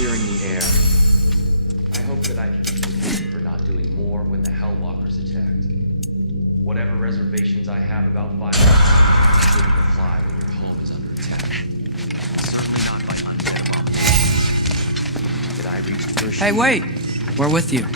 clearing the air. I hope that I can be forgiven for not doing more when the Hellwalkers attacked. Whatever reservations I have about violence shouldn't apply when your home is under attack. Certainly not by undead. Did I reach the first? Hey, wait! We're with you.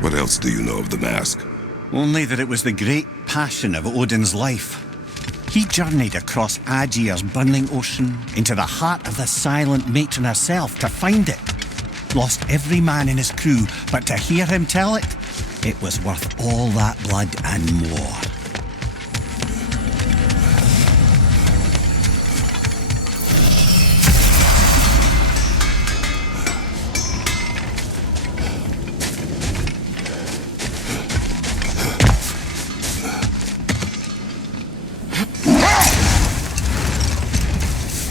What else do you know of the mask? Only that it was the great passion of Odin's life. He journeyed across Aegir's burning ocean into the heart of the silent matron herself to find it. Lost every man in his crew, but to hear him tell it, it was worth all that blood and more.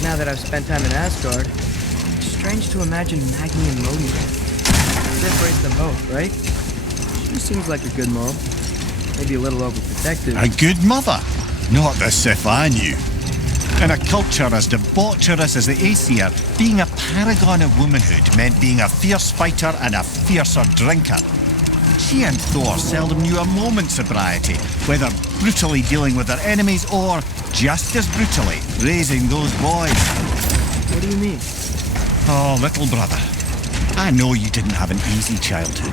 Now that I've spent time in Asgard, it's strange to imagine Magni and Modi. Separates them both, right? She seems like a good mom. Maybe a little overprotective. A good mother? Not the Sif I knew. In a culture as debaucherous as the Aesir, being a paragon of womanhood meant being a fierce fighter and a fiercer drinker. She and Thor seldom knew a moment's sobriety, whether brutally dealing with their enemies or, just as brutally, raising those boys. What do you mean? Oh, little brother. I know you didn't have an easy childhood,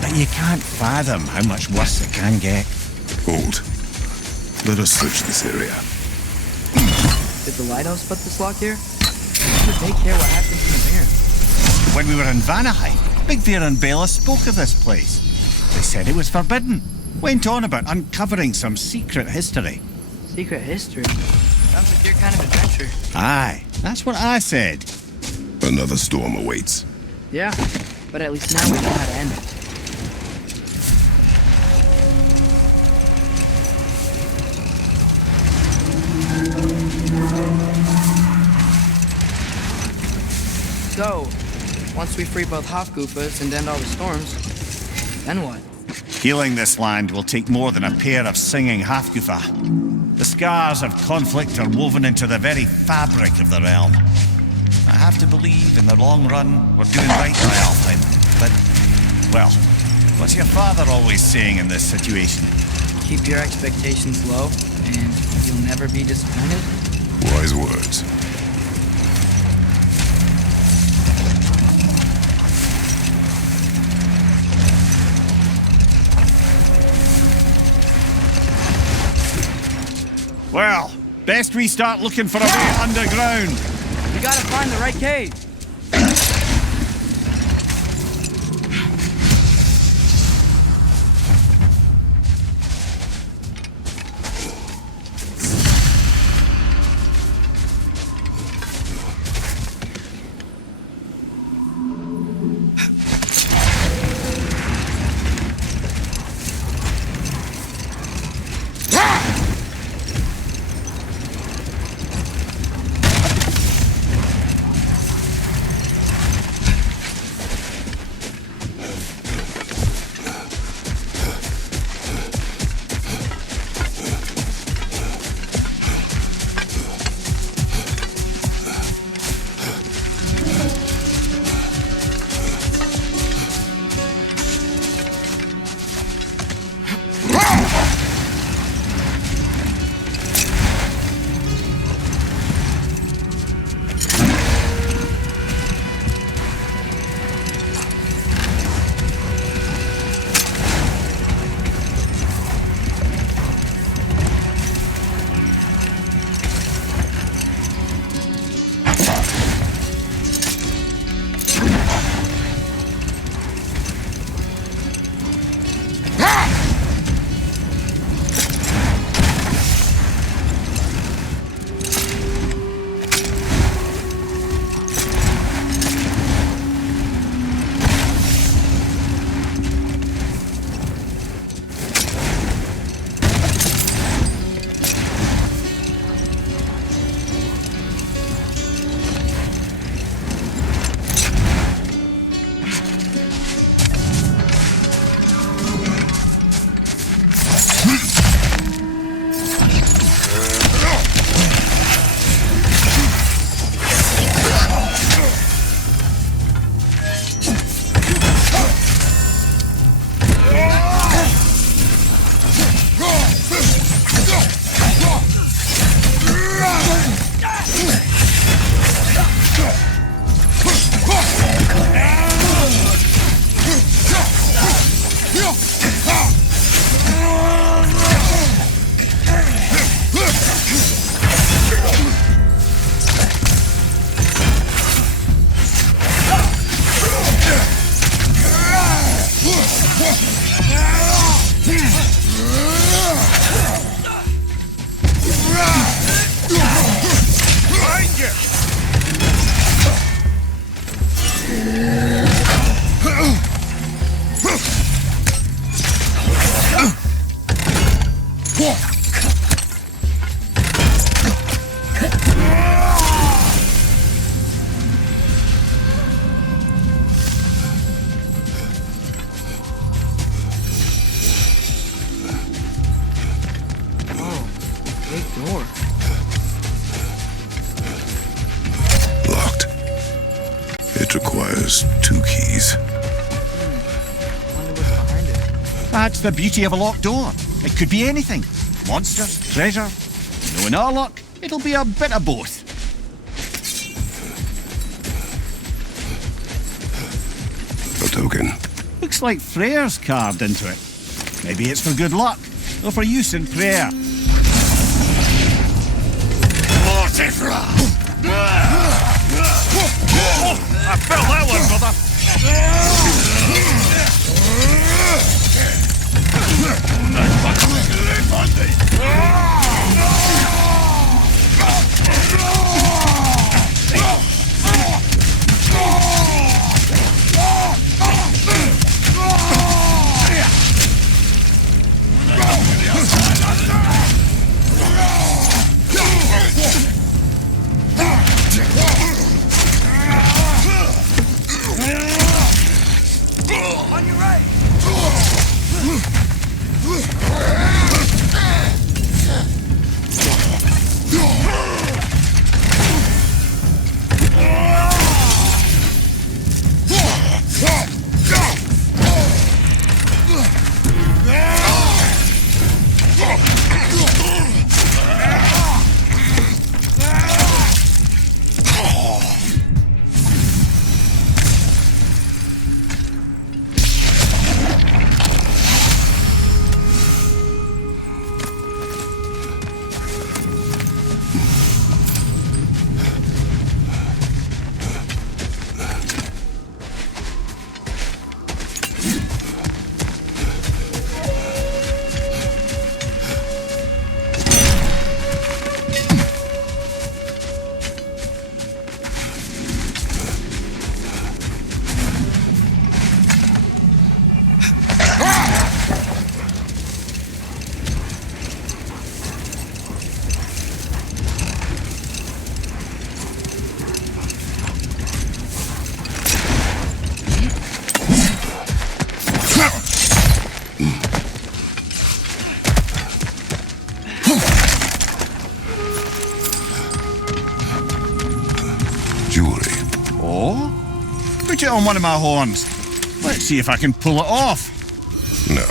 but you can't fathom how much worse it can get. Hold. Let us search this area. Did the lighthouse put this lock here? How did they care what happened to the bear? When we were in Vanaheim, Big Bear and Bela spoke of this place. They said it was forbidden. Went on about uncovering some secret history. Secret history? Sounds like your kind of adventure. Aye, that's what I said. Another storm awaits. Yeah, but at least now we know how to end it. So, once we free both Hofgufas and end all the storms, then what? Healing this land will take more than a pair of singing Hafgufa. The scars of conflict are woven into the very fabric of the realm. I have to believe, in the long run, we're doing right by Alfheim. But, well, what's your father always saying in this situation? Keep your expectations low, and you'll never be disappointed? Wise words. Well, best we start looking for a way underground. We gotta find the right cave. Locked. It requires 2 keys. Wonder what's behind it. That's the beauty of a locked door. It could be anything. Monsters, treasure. Knowing our luck, it'll be a bit of both. A token. Looks like prayers carved into it. Maybe it's for good luck, or for use in prayer. I felt that one, brother. jewelry. Oh? Put it on one of my horns. Let's see if I can pull it off. No.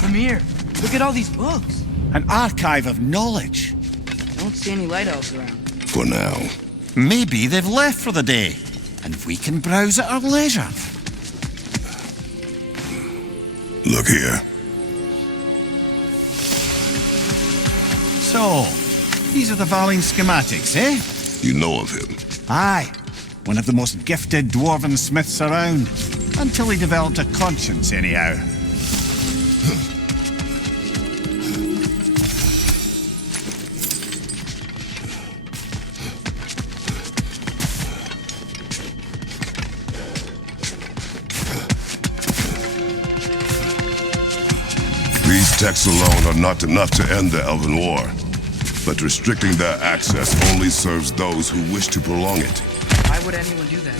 Come here. Look at all these books. An archive of knowledge. Don't see any light elves around. For now. Maybe they've left for the day, and we can browse at our leisure. Look here. So, these are the Valine schematics, eh? You know of him. Aye. One of the most gifted dwarven smiths around. Until he developed a conscience, anyhow. These texts alone are not enough to end the Elven War. But restricting their access only serves those who wish to prolong it. Why would anyone do that?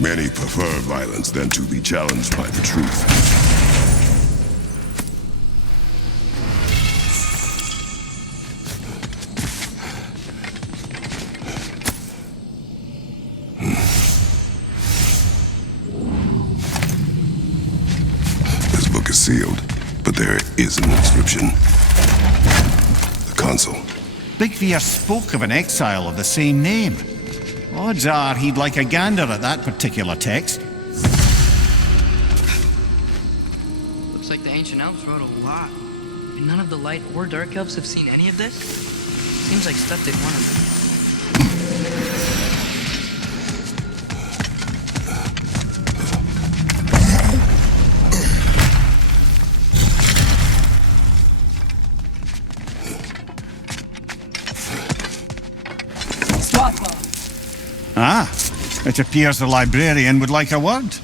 Many prefer violence than to be challenged by the truth. This book is sealed, but there is an inscription. The console. Big Veer spoke of an exile of the same name. Odds are he'd like a gander at that particular text. Looks like the ancient elves wrote a lot. And none of the light or dark elves have seen any of this? Seems like stuff they'd want to read. Ah, it appears the librarian would like a word.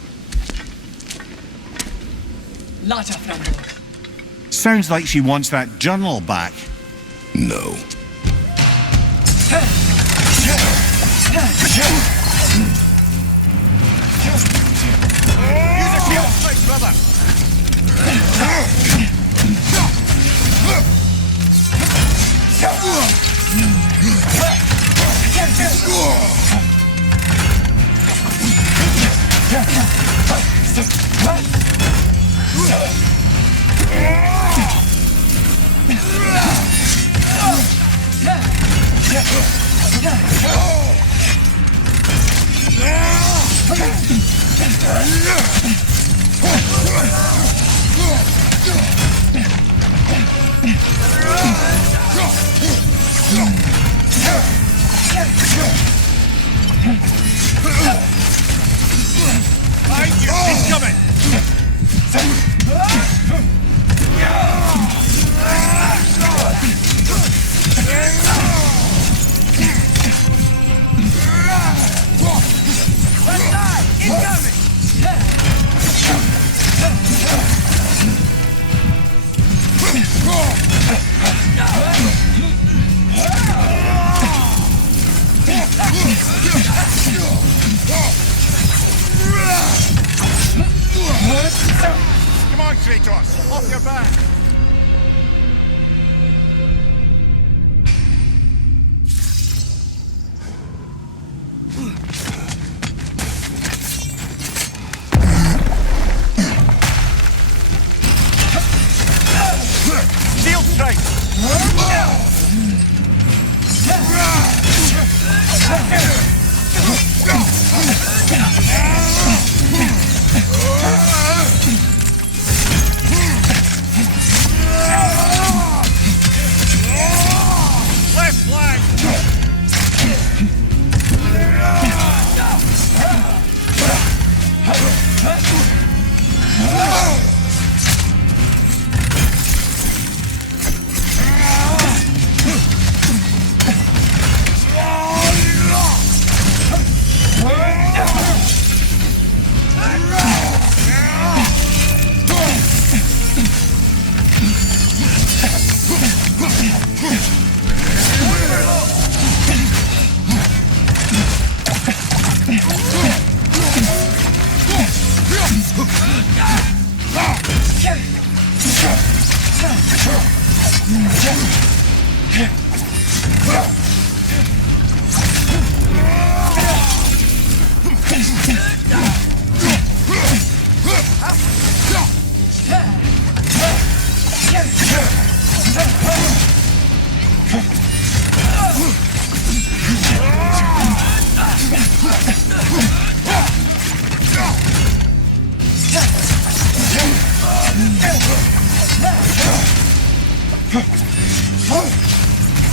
Sounds like she wants that journal back. No. Use a shield strike, brother! Come on, Kratos! Off your back! Shield strike!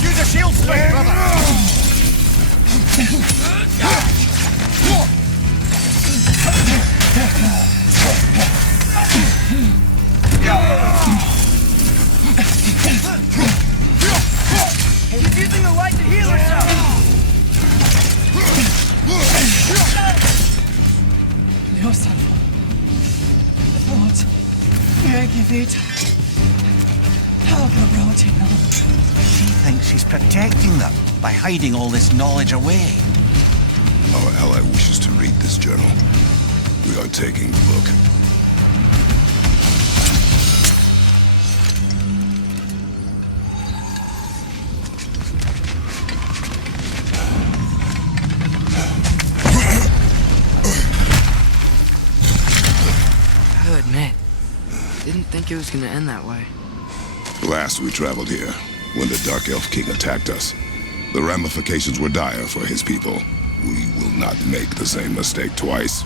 Use a shield strike, brother! He's using the light to heal herself! Leosanfo. Förlåt. Jag vet. She thinks she's protecting them by hiding all this knowledge away. Our ally wishes to read this journal. We are taking the book. I'll admit, didn't think it was gonna end that way. Last we traveled here, when the Dark Elf King attacked us, the ramifications were dire for his people. We will not make the same mistake twice.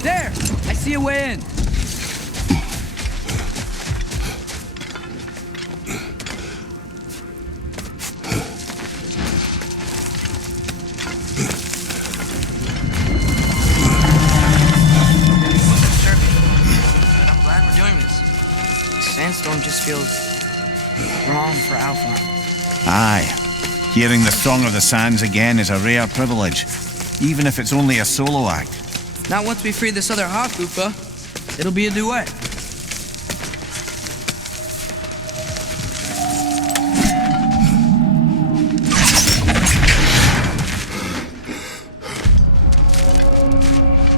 There! I see a way in. But I'm glad we're doing this. The sandstorm just feels wrong for Alpha. Aye. Hearing the Song of the Sands again is a rare privilege, even if it's only a solo act. Not once we free this other Hakufa. It'll be a duet.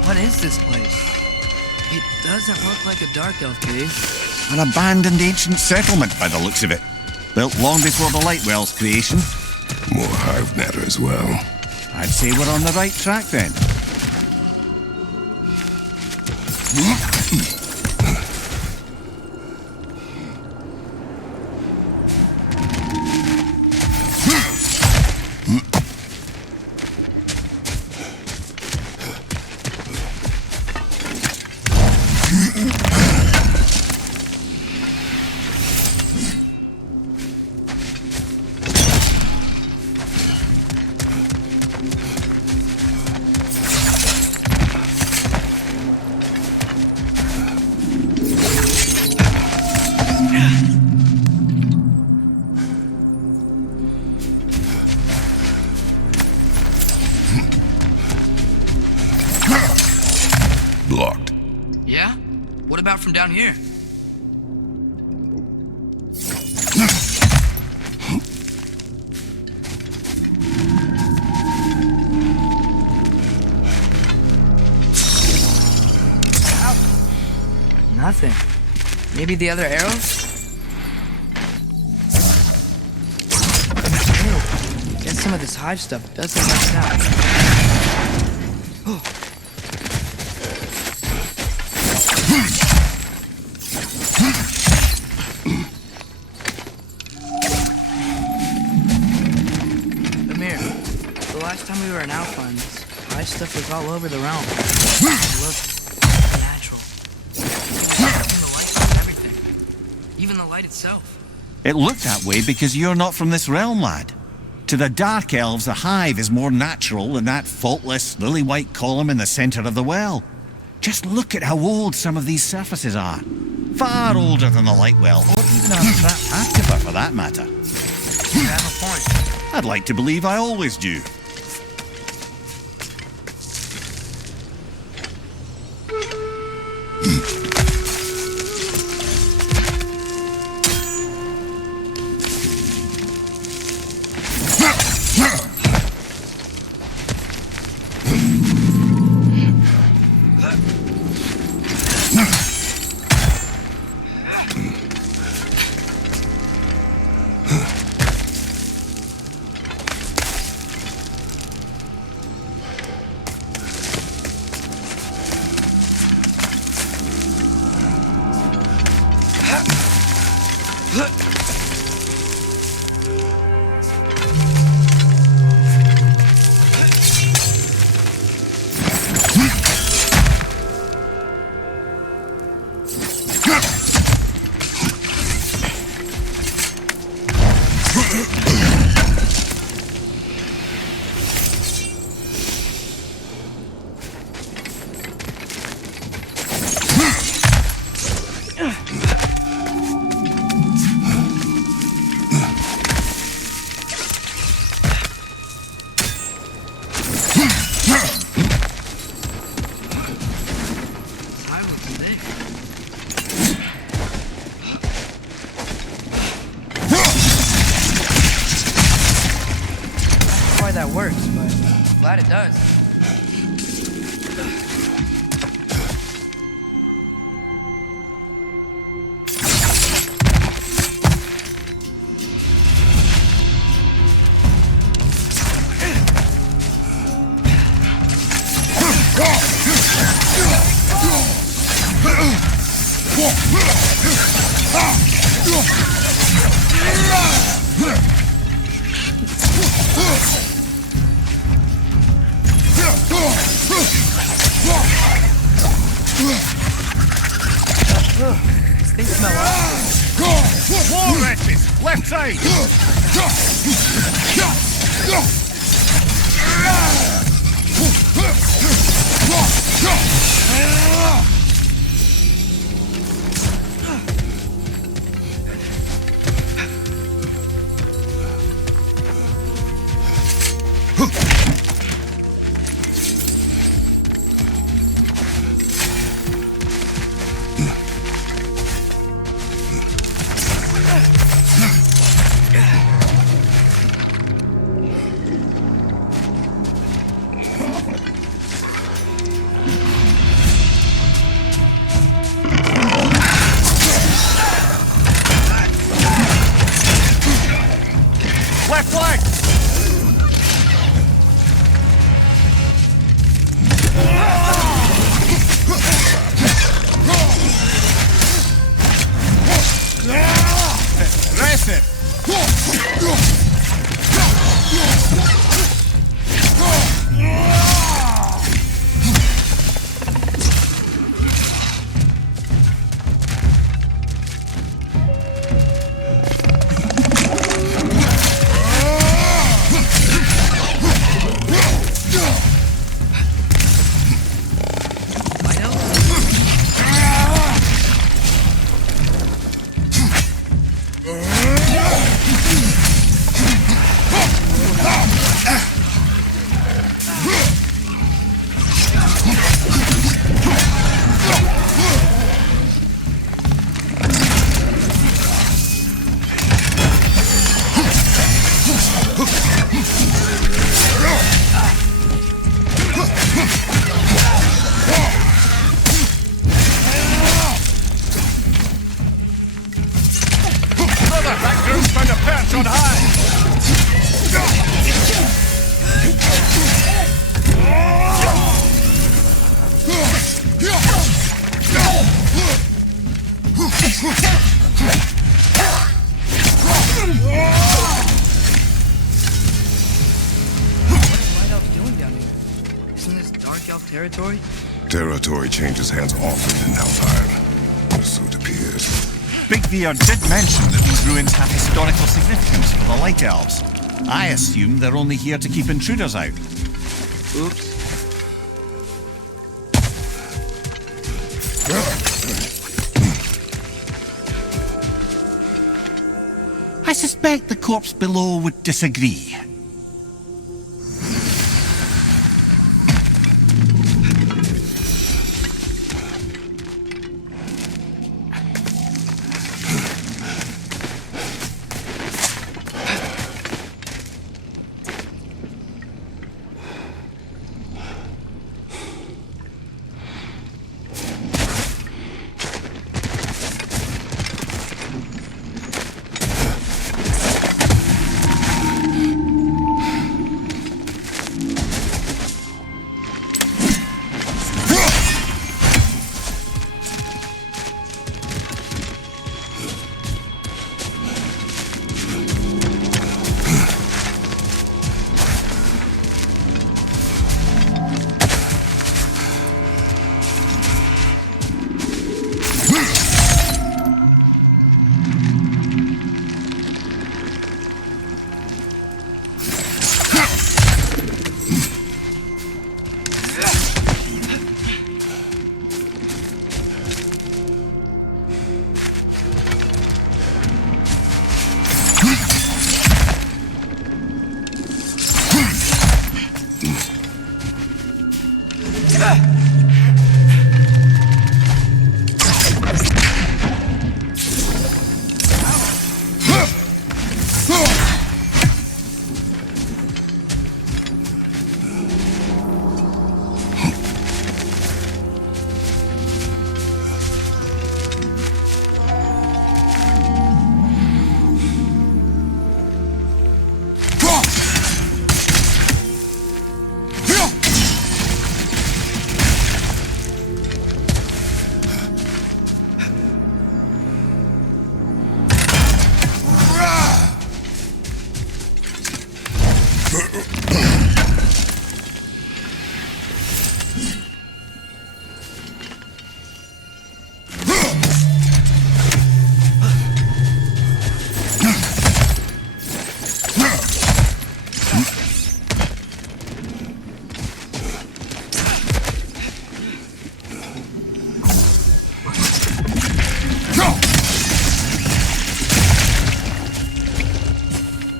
What is this place? It doesn't look like a Dark Elf cave. An abandoned ancient settlement by the looks of it. Built long before the Lightwell's creation. More hive matter as well. I'd say we're on the right track then. Blocked. Yeah? What about from down here? Nothing. Maybe the other arrows? Ew. Guess some of this hive stuff doesn't mix out. Oh. Amir, the last time we were in Alpine, this hive stuff was all over the realm. It looked natural. The light and everything. Even the light itself. It looked that way because you're not from this realm, lad. To the Dark Elves, the hive is more natural than that faultless, lily-white column in the centre of the well. Just look at how old some of these surfaces are. Far older than the Lightwell, or even our trap Activa for that matter. You have a point. I'd like to believe I always do. That works, but I'm glad it does. These things smell awful. War wretches! Left side! Territory? Territory changes hands often in Alfheim, or so it appears. Big Beard did mention that these ruins have historical significance for the Light Elves. I assume they're only here to keep intruders out. Oops. I suspect the corpse below would disagree.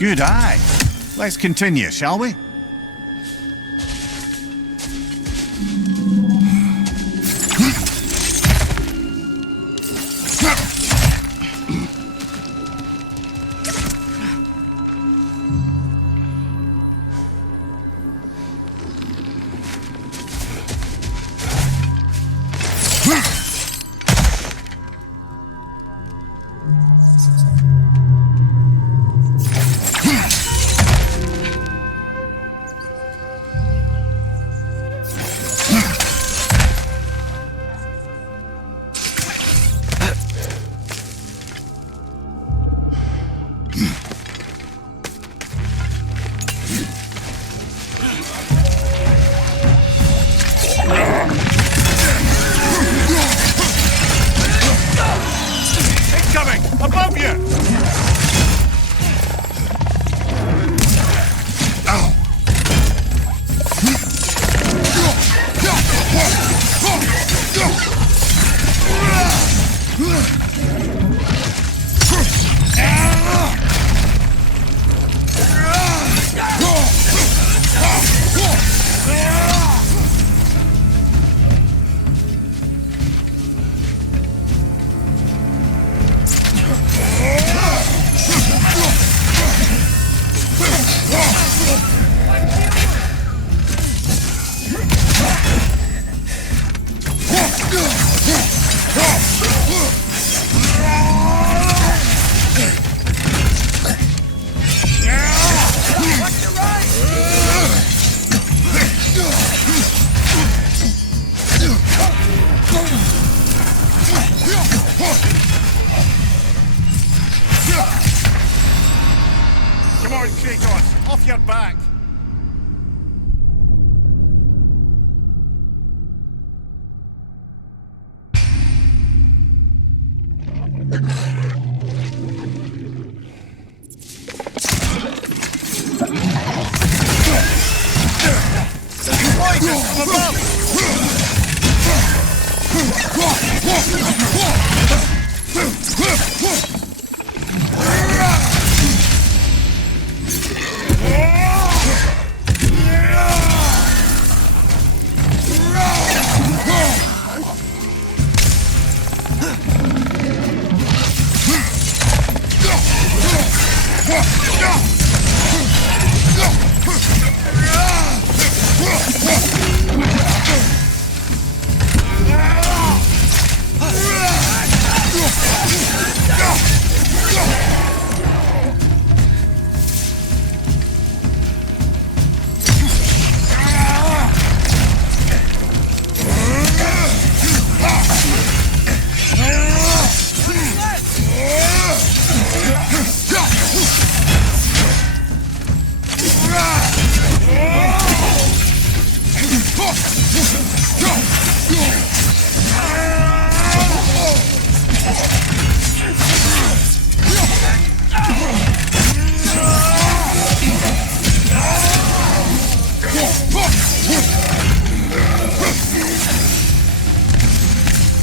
Good eye. Let's continue, shall we? Incoming! Above you! Come on, Kratos! Off your back! Poison from above!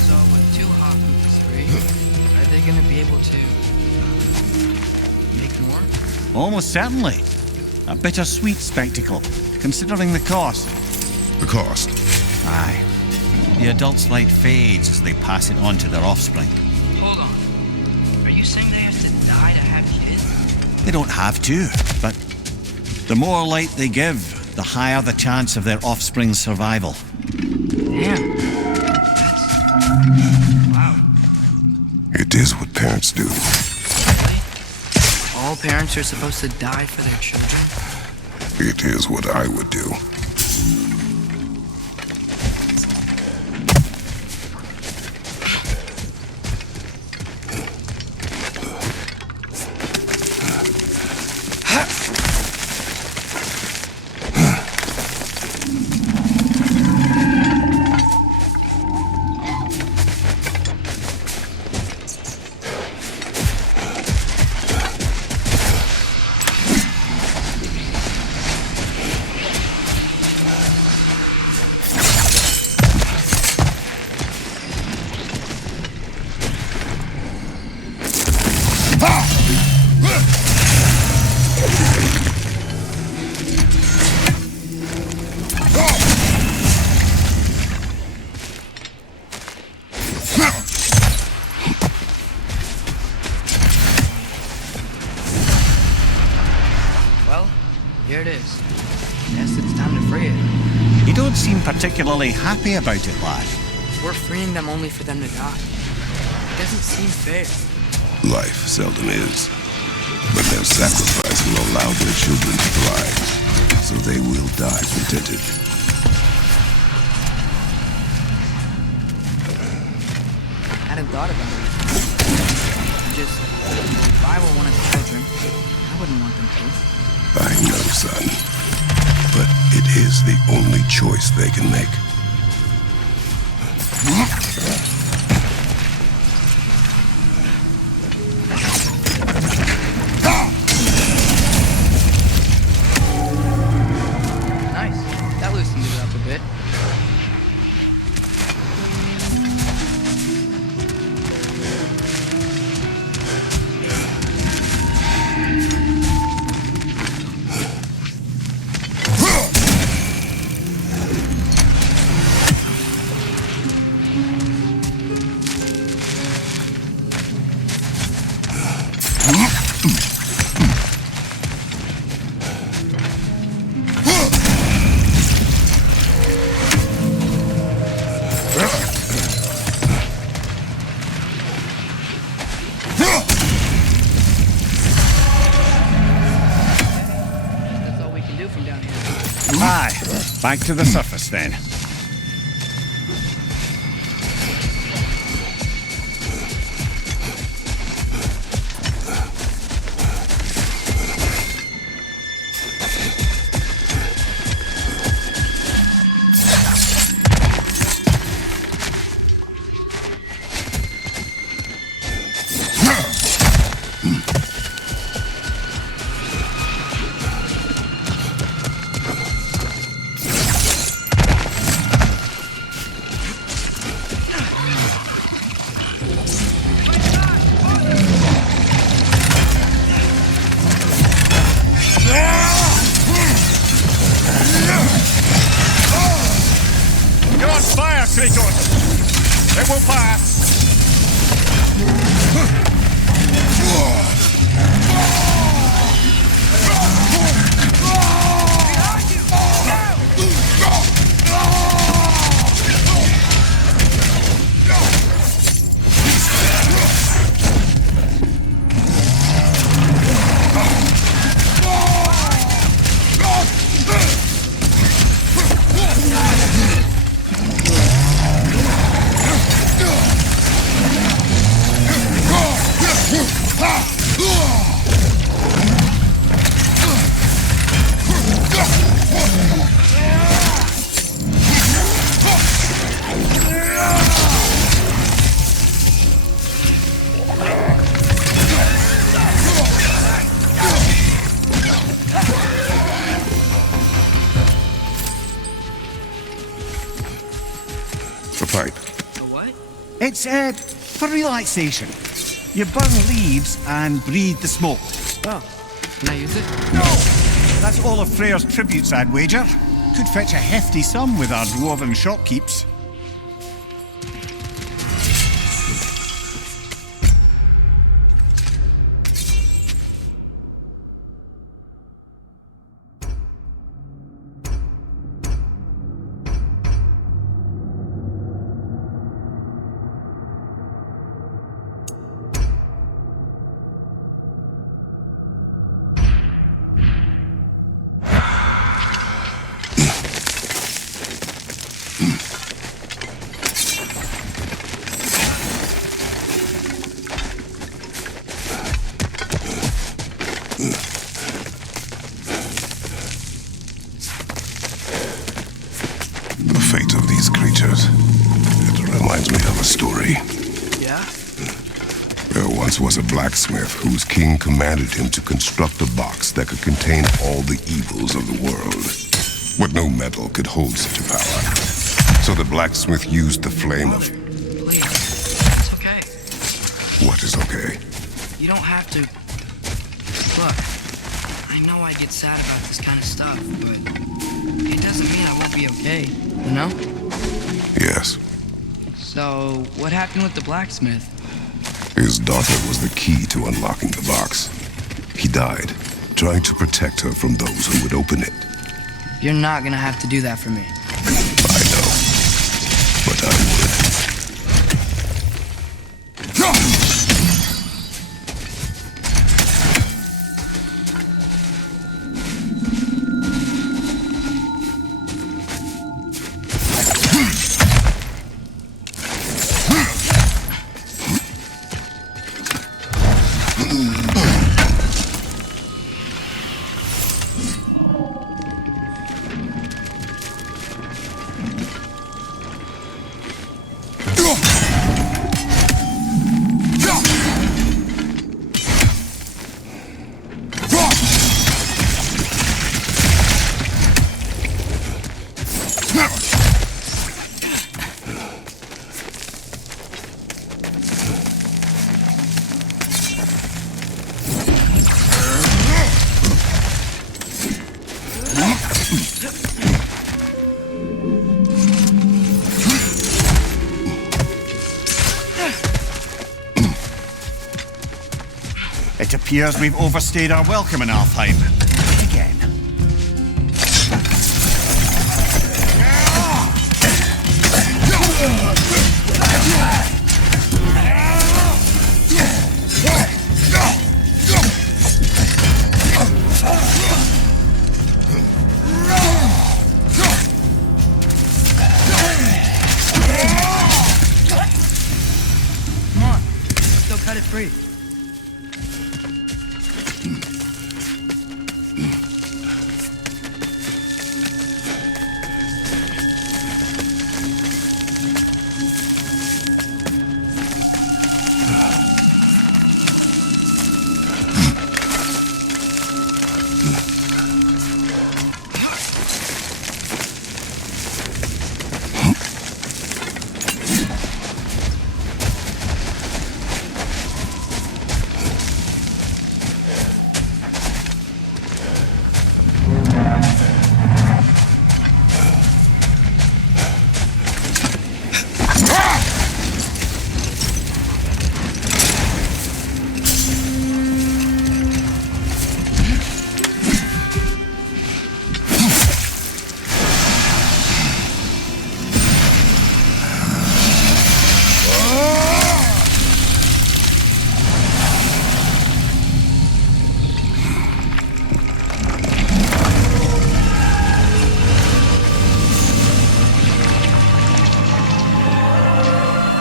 So with two hoppers, right? Are they gonna be able to make more? Almost certainly. A bittersweet spectacle, considering the cost. The cost. Aye. The adult's light fades as they pass it on to their offspring. Hold on. Are you saying they have to die to have kids? They don't have to, but the more light they give, the higher the chance of their offspring's survival. Damn. Wow. It is what parents do. All parents are supposed to die for their children? It is what I would do. here it is. Guess it's time to free it. You don't seem particularly happy about it, lad. We're freeing them only for them to die. It doesn't seem fair. Life seldom is. But their sacrifice will allow their children to thrive, so they will die contented. I hadn't thought about it. Just, if I were one of the children, I wouldn't want them to. I know, son. But it is the only choice they can make. Nice. That loosened it up a bit. That's all we can do from down here. Aye, back to the surface then. You're on fire, Kratos! It will pass! The pipe. The what? It's, for relaxation. You burn leaves and breathe the smoke. Oh, can I use it? That's all of Freyr's tributes, I'd wager. Could fetch a hefty sum with our dwarven shopkeeps. The fate of these creatures. It reminds me of a story. Yeah? There once was a blacksmith whose king commanded him to construct a box that could contain all the evils of the world. But no metal could hold such a power. So the blacksmith used the flame of... Please. It's okay. What is okay? You don't have to... Look, I know I get sad about this kind of stuff, but it doesn't mean I won't be okay, you know? Yes. So, what happened with the blacksmith? His daughter was the key to unlocking the box. He died, trying to protect her from those who would open it. You're not gonna have to do that for me. I know, but I would. It appears we've overstayed our welcome in Alfheim. Again. Come on, still cut it free.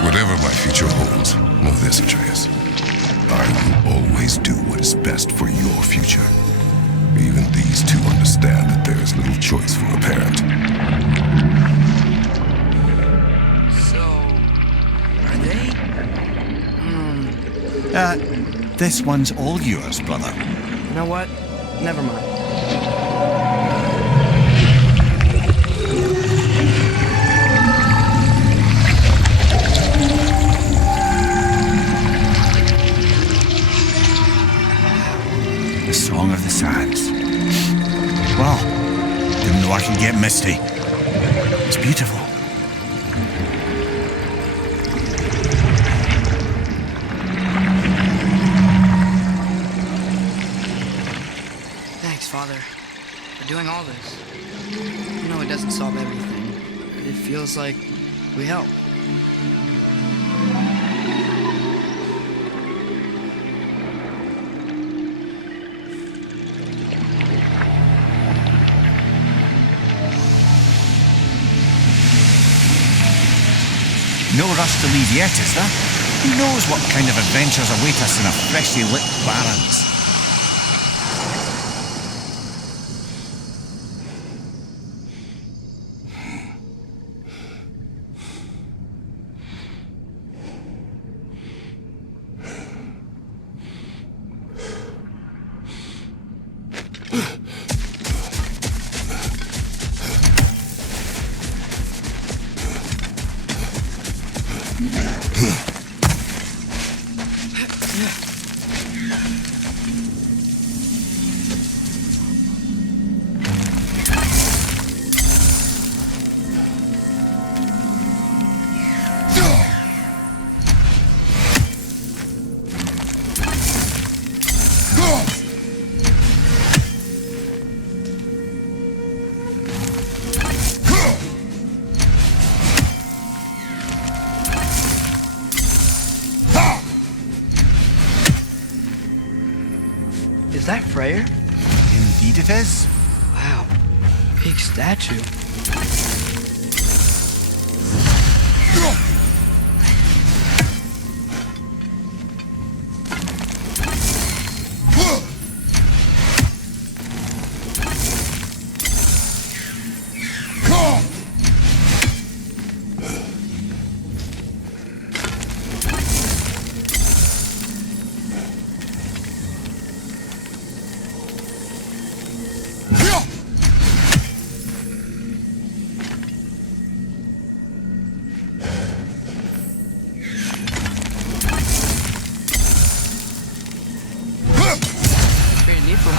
Whatever my future holds, know this, Atreus. I will always do what is best for your future. Even these two understand that there is little choice for a parent. So, are they? This one's all yours, brother. You know what? Never mind. The Song of the Sands. Well, didn't know I could get misty. It's beautiful. Thanks, Father, for doing all this. I know it doesn't solve everything, but it feels like we help. No rush to leave yet, is there? Who knows what kind of adventures await us in our freshly lit barrens? Is that Freyr? Indeed it is. Wow. Big statue.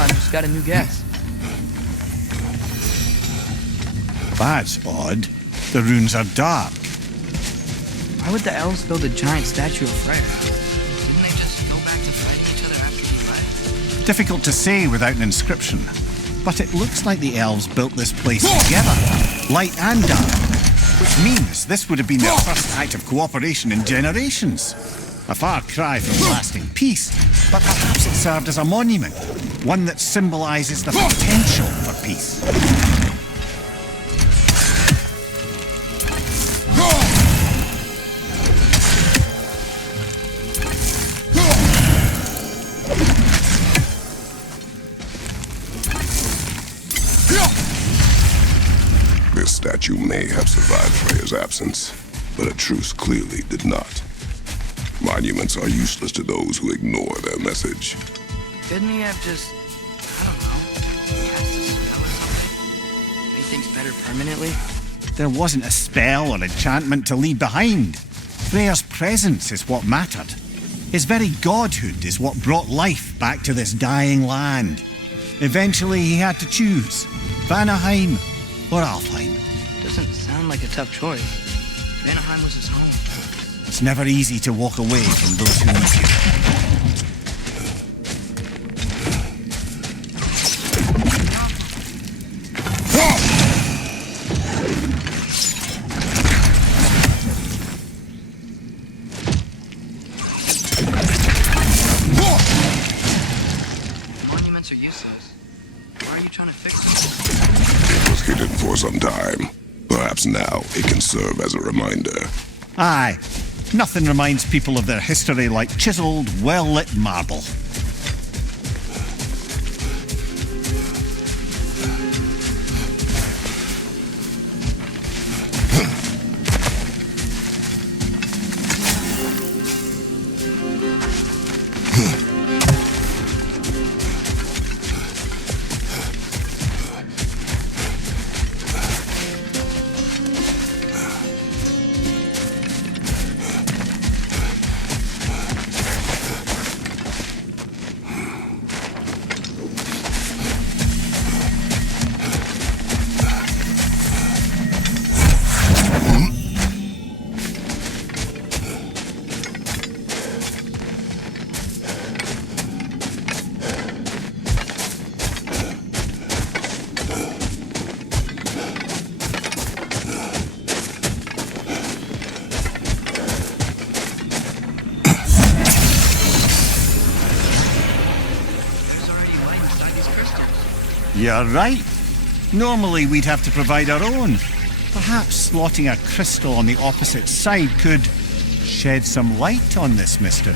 Just got a new guess. That's odd. The runes are dark. Why would the elves build a giant statue of Freyr? Didn't they just go back to fighting each other after he left? Difficult to say without an inscription. But it looks like the elves built this place together, light and dark. Which means this would have been their first act of cooperation in generations. A far cry from lasting peace, but perhaps it served as a monument, one that symbolises the potential for peace. This statue may have survived Freya's absence, but a truce clearly did not. Monuments are useless to those who ignore their message. Couldn't he have just, I don't know, cast a spell or something? Make things better permanently? There wasn't a spell or enchantment to leave behind. Freya's presence is what mattered. His very godhood is what brought life back to this dying land. Eventually he had to choose, Vanaheim or Alfheim. Doesn't sound like a tough choice. Vanaheim was his home. It's never easy to walk away from those who need you. Monuments are useless. Why are you trying to fix them? It was hidden for some time. Perhaps now it can serve as a reminder. Aye. Nothing reminds people of their history like chiselled, well-lit marble. You're right. Normally we'd have to provide our own. Perhaps slotting a crystal on the opposite side could shed some light on this mystery.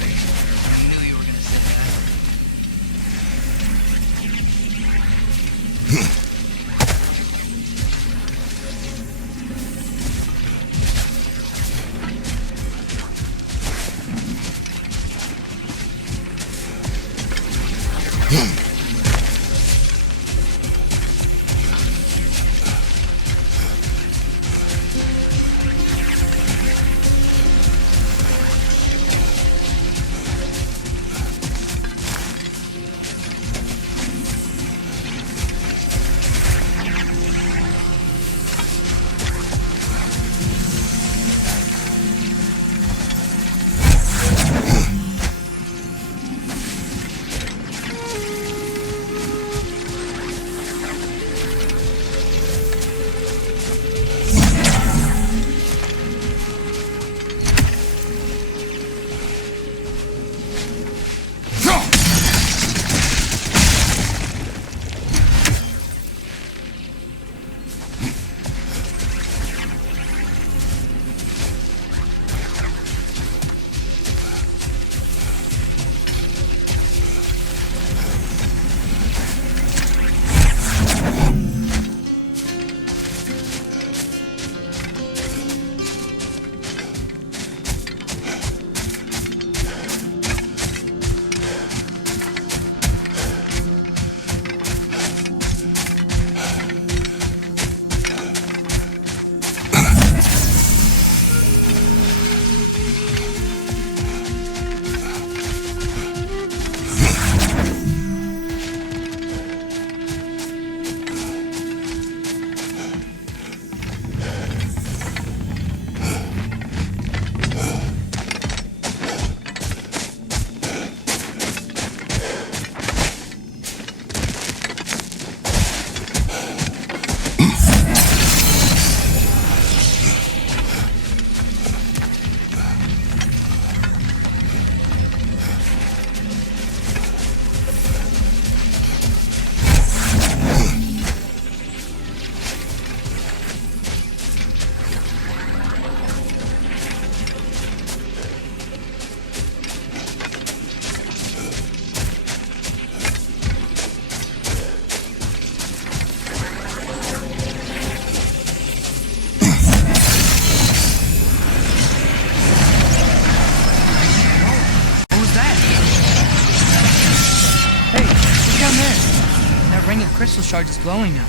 crystal shard is glowing now.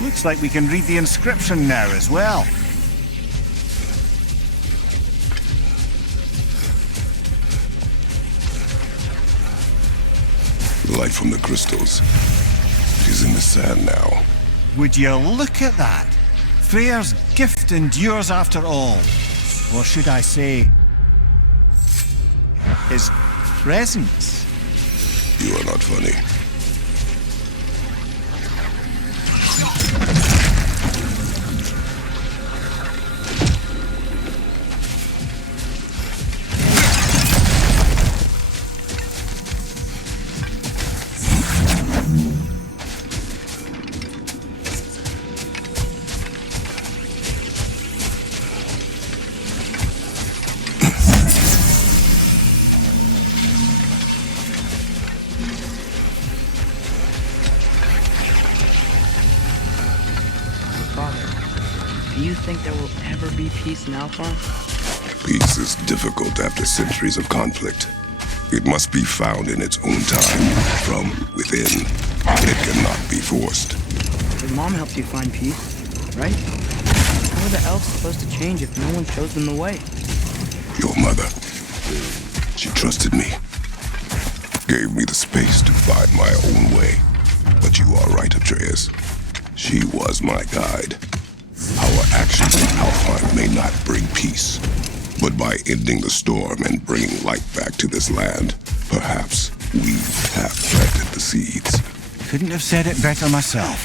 Looks like we can read the inscription now as well. The light from the crystals. She's in the sand now. Would you look at that? Freyr's gift endures after all. Or should I say, his presence. You are not funny. Do you think there will ever be peace in Alpha? Peace is difficult after centuries of conflict. It must be found in its own time, from within. It cannot be forced. Your mom helped you find peace, right? How are the elves supposed to change if no one shows them the way? Your mother. She trusted me. Gave me the space to find my own way. But you are right, Atreus. She was my guide. Our actions in Alfheim may not bring peace, but by ending the storm and bringing light back to this land, perhaps we have planted the seeds. Couldn't have said it better myself.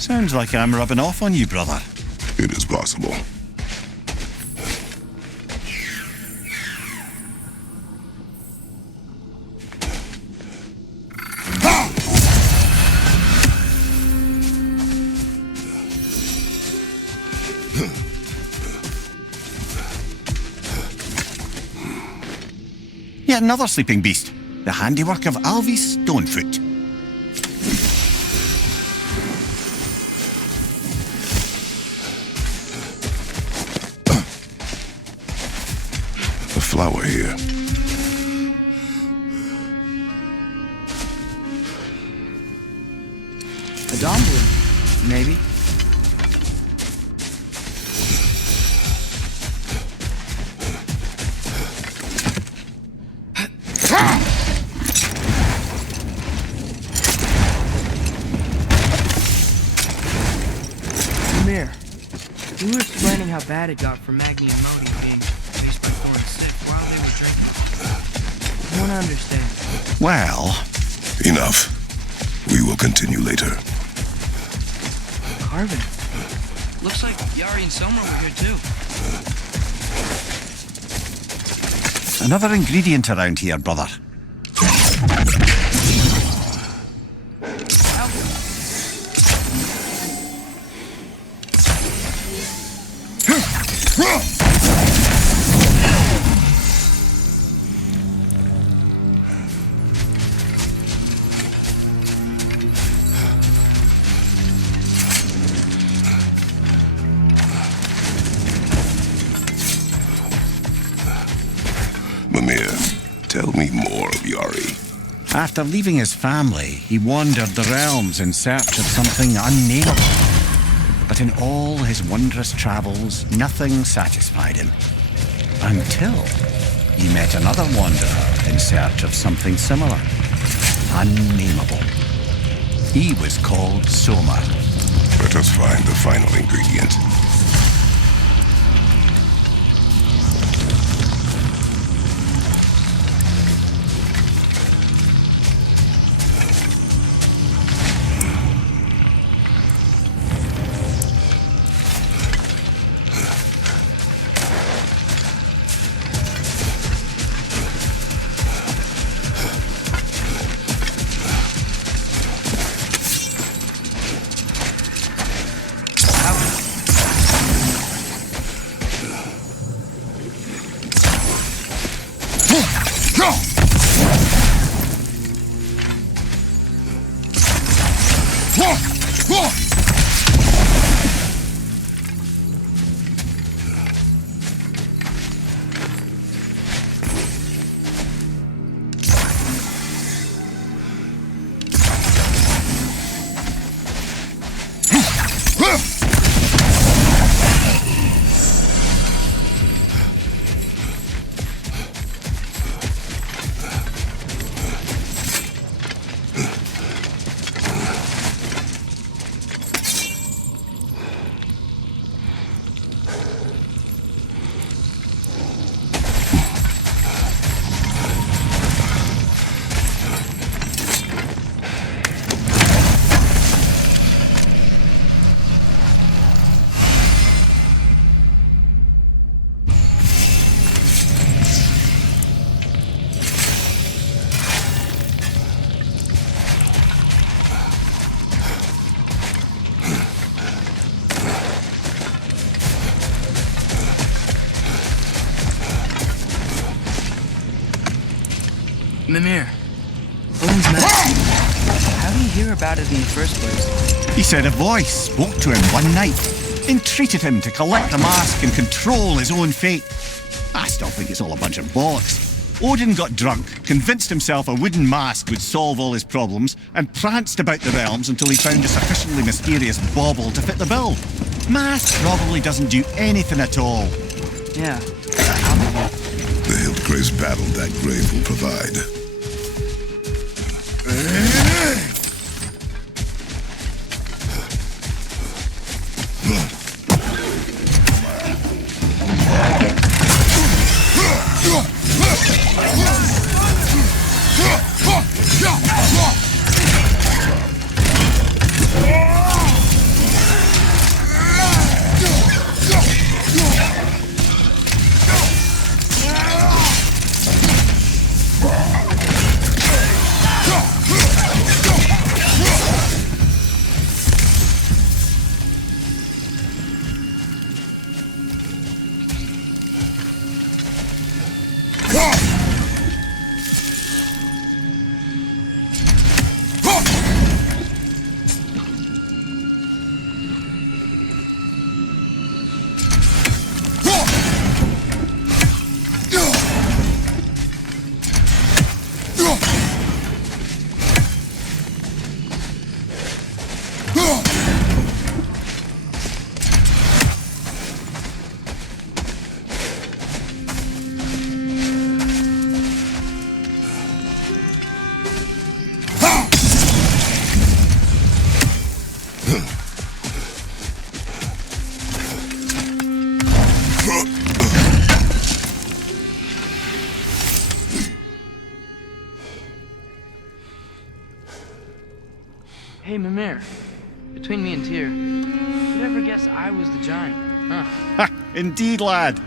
Sounds like I'm rubbing off on you, brother. It is possible. Yet another sleeping beast. The handiwork of Alvis Stonefoot. A flower here. A dawn bloom, maybe. You were explaining how bad it got for Magni and Modi being chased by Thor and Sif while they were drinking. I want to understand. Well, Enough. We will continue later. Carvin. Looks like Yari and Selma were here too. another ingredient around here, brother. Tell me more of Yari. After leaving his family, he wandered the realms in search of something unnameable. But in all his wondrous travels, nothing satisfied him. Until he met another wanderer in search of something similar. Unnameable. He was called Soma. Let us find the final ingredient. Mimir, Odin's medicine. How did he hear about it in the first place? He said a voice spoke to him one night, entreated him to collect the mask and control his own fate. I still think it's all a bunch of bollocks. Odin got drunk, convinced himself a wooden mask would solve all his problems, and pranced about the realms until he found a sufficiently mysterious bauble to fit the bill. Mask probably doesn't do anything at all. Yeah. The Hillgrave's battle that grave will provide. Hey, Mimir. Between me and Tyr, who'd ever guess I was the giant? Huh? Ha! Indeed, lad.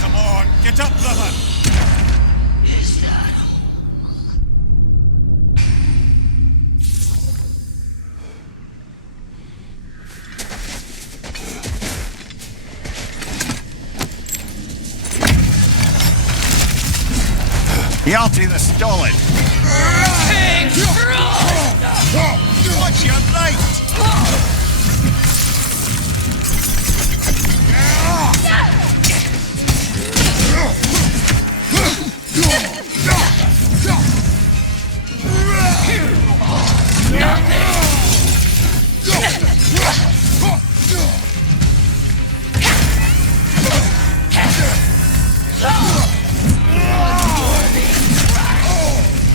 Come on, get up, brother! Hjalti the Stolid! Watch your right!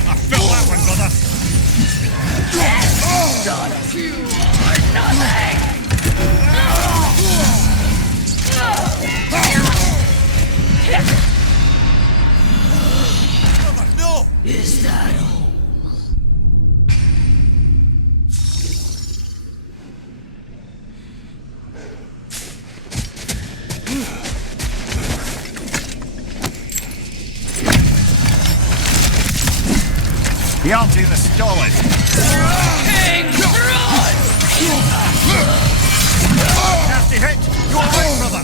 I felt that one, brother! Brother, no! Is that all? Hjalti the Stolid! Nasty hit! You alright, brother?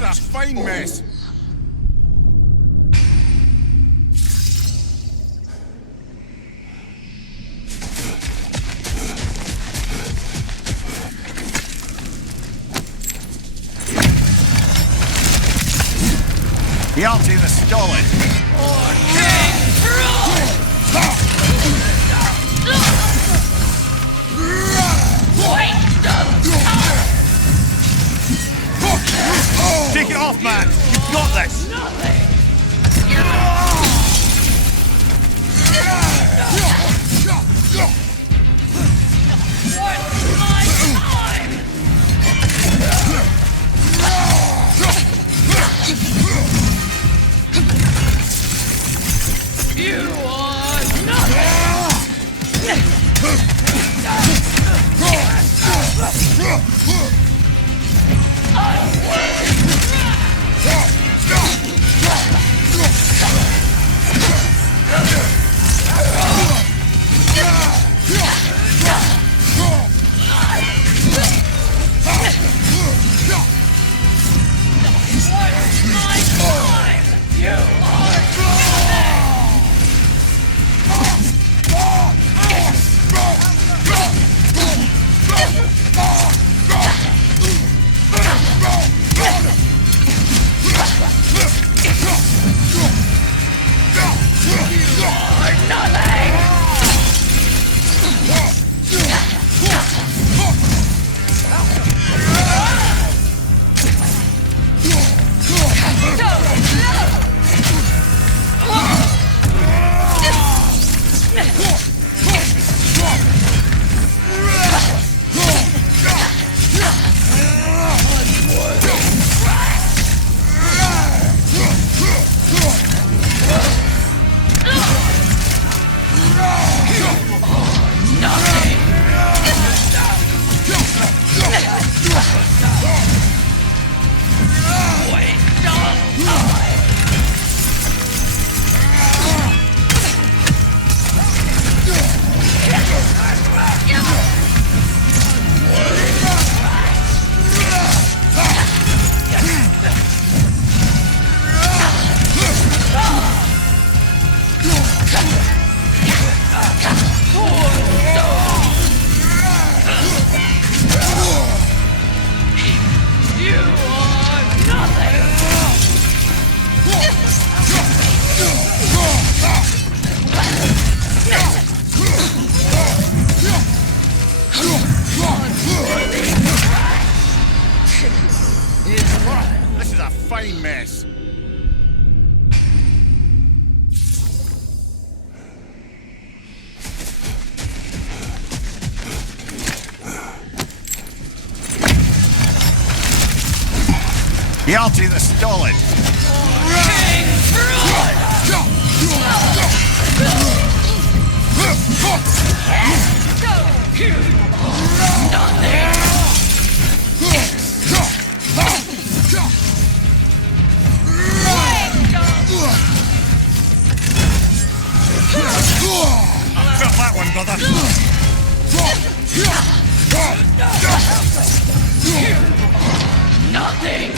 That's a fine mess. Hjalti the Stolid! Take it off, man! You've got this! The altar that's stolid. Felt that one, brother. Nothing!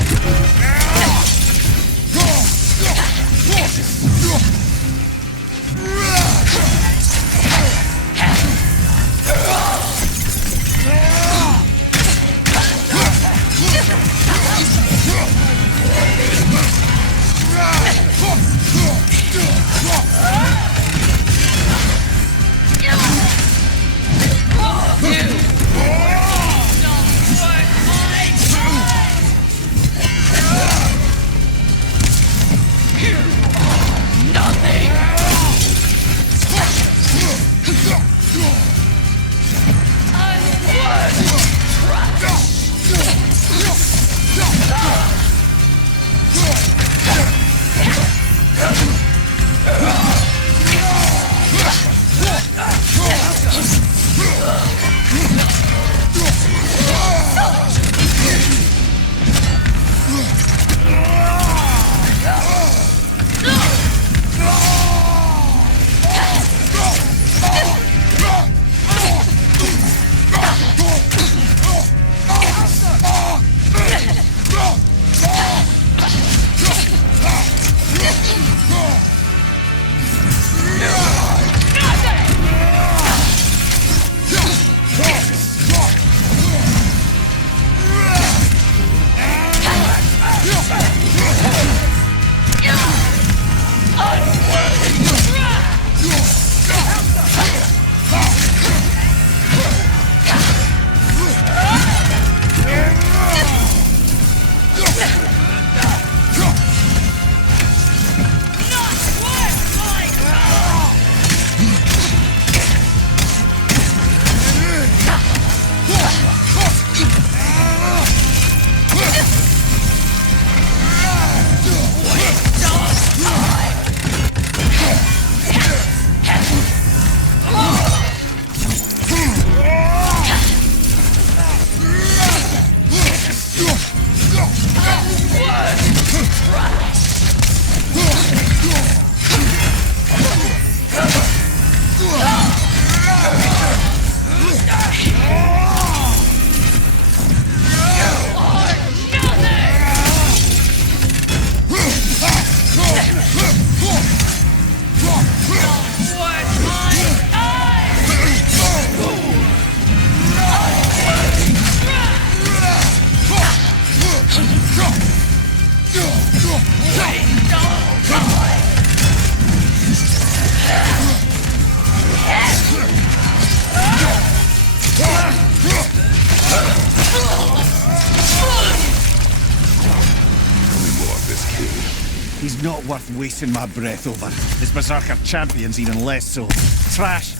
He's not worth wasting my breath over. His Berserker champions even less so. Trash.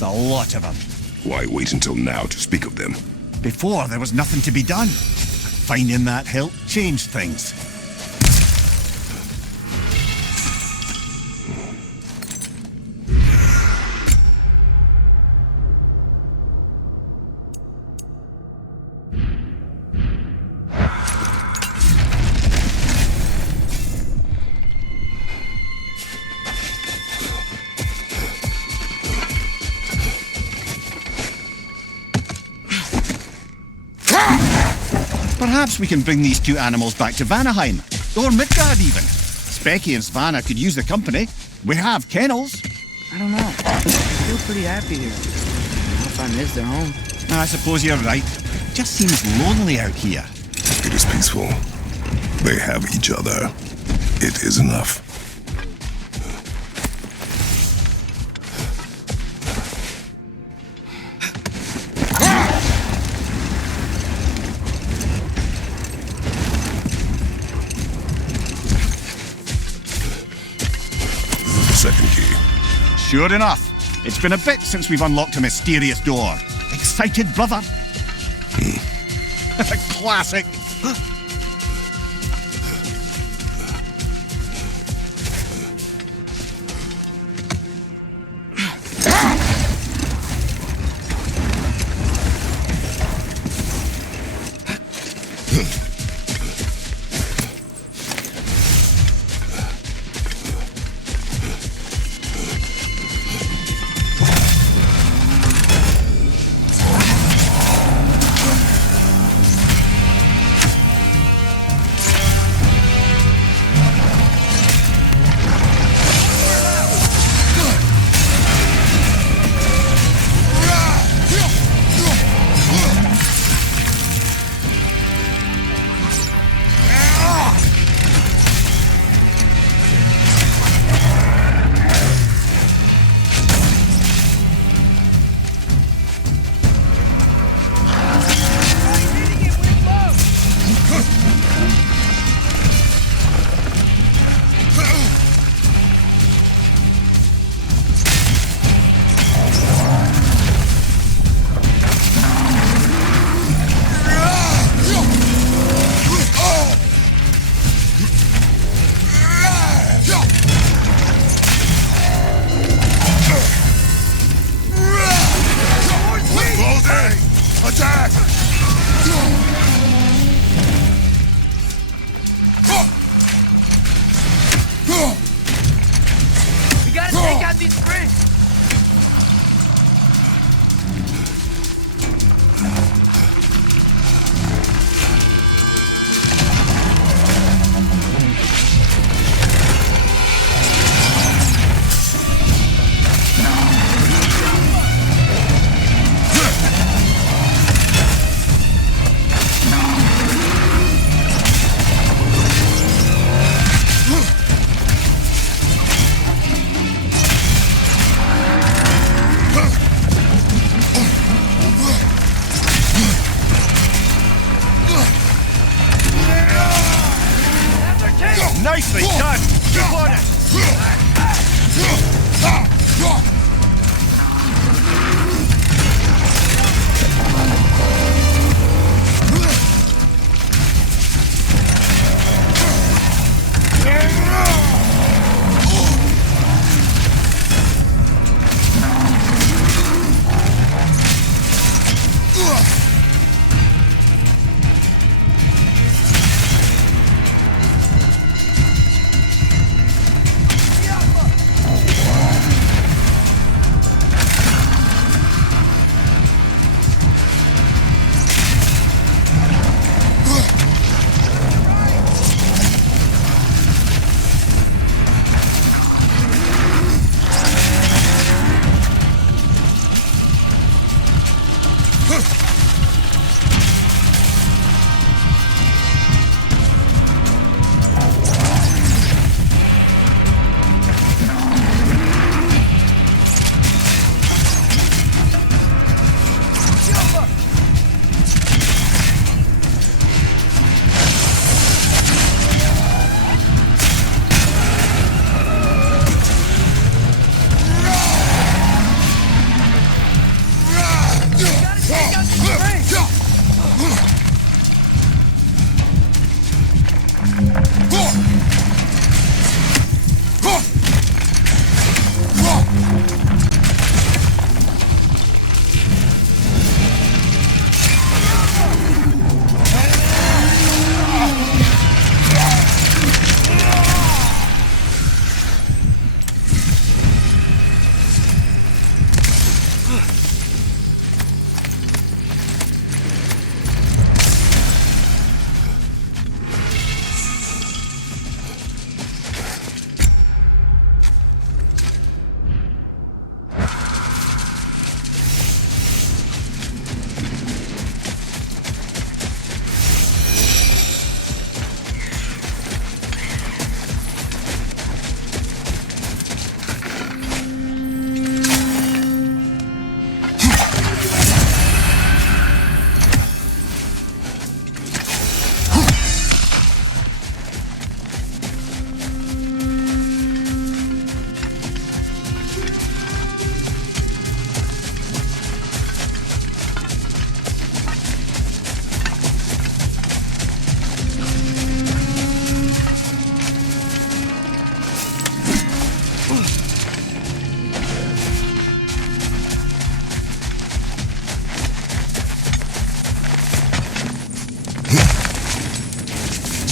The lot of them. Why wait until now to speak of them? Before, there was nothing to be done. Finding that hilt changed things. Perhaps we can bring these two animals back to Vanaheim, or Midgard even. Specky and Svanna could use the company. We have kennels. I don't know. I feel pretty happy here. I don't know if I miss their home. I suppose you're right. Just seems lonely out here. It is peaceful. They have each other. It is enough. Second key. Sure enough. It's been a bit since we've unlocked a mysterious door. Excited, brother? Classic. these springs! Nicely done! Keep on it!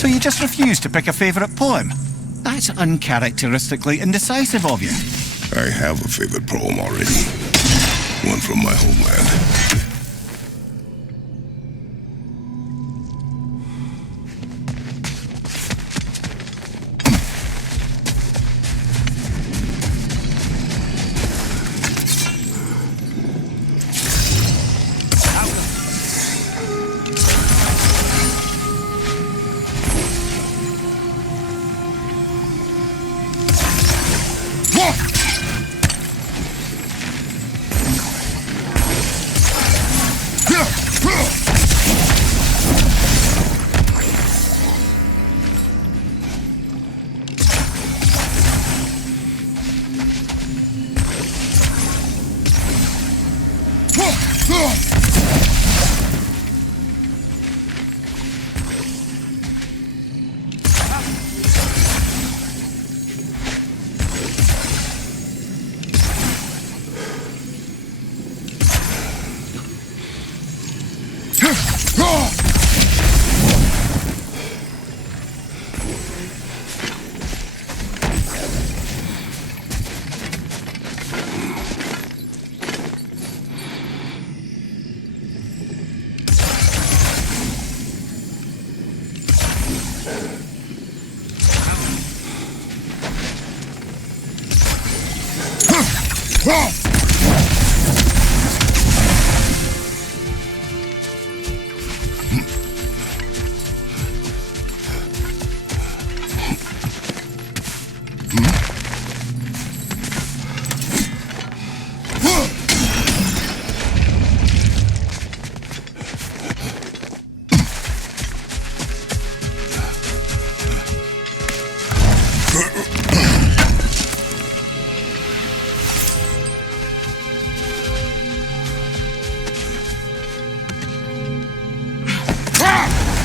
So you just refuse to pick a favourite poem? That's uncharacteristically indecisive of you. I have a favorite poem already. One from my homeland.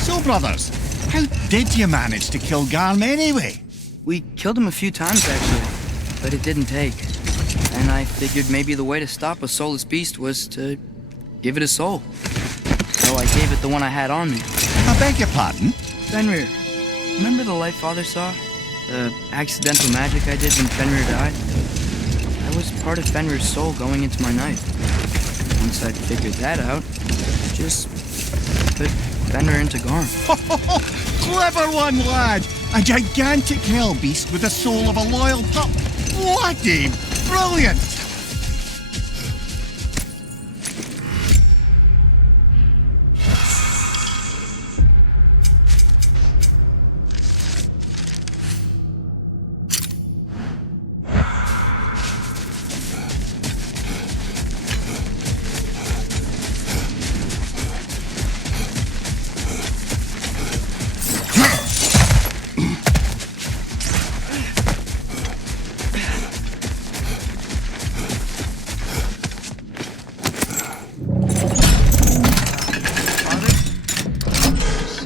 So, brothers, how did you manage to kill Garm anyway? We killed him a few times, actually, but it didn't take. And I figured maybe the way to stop a soulless beast was to give it a soul. So I gave it the one I had on me. I beg your pardon? Fenrir, remember the light Father saw? The accidental magic I did when Fenrir died? I was part of Fenrir's soul going into my knife. Once I'd figured that out, I just put Fenrir into Garm. Clever one, lad! A gigantic hell beast with the soul of a loyal pup. Bloody brilliant!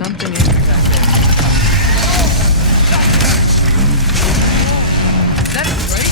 Something in your back there. Is that right?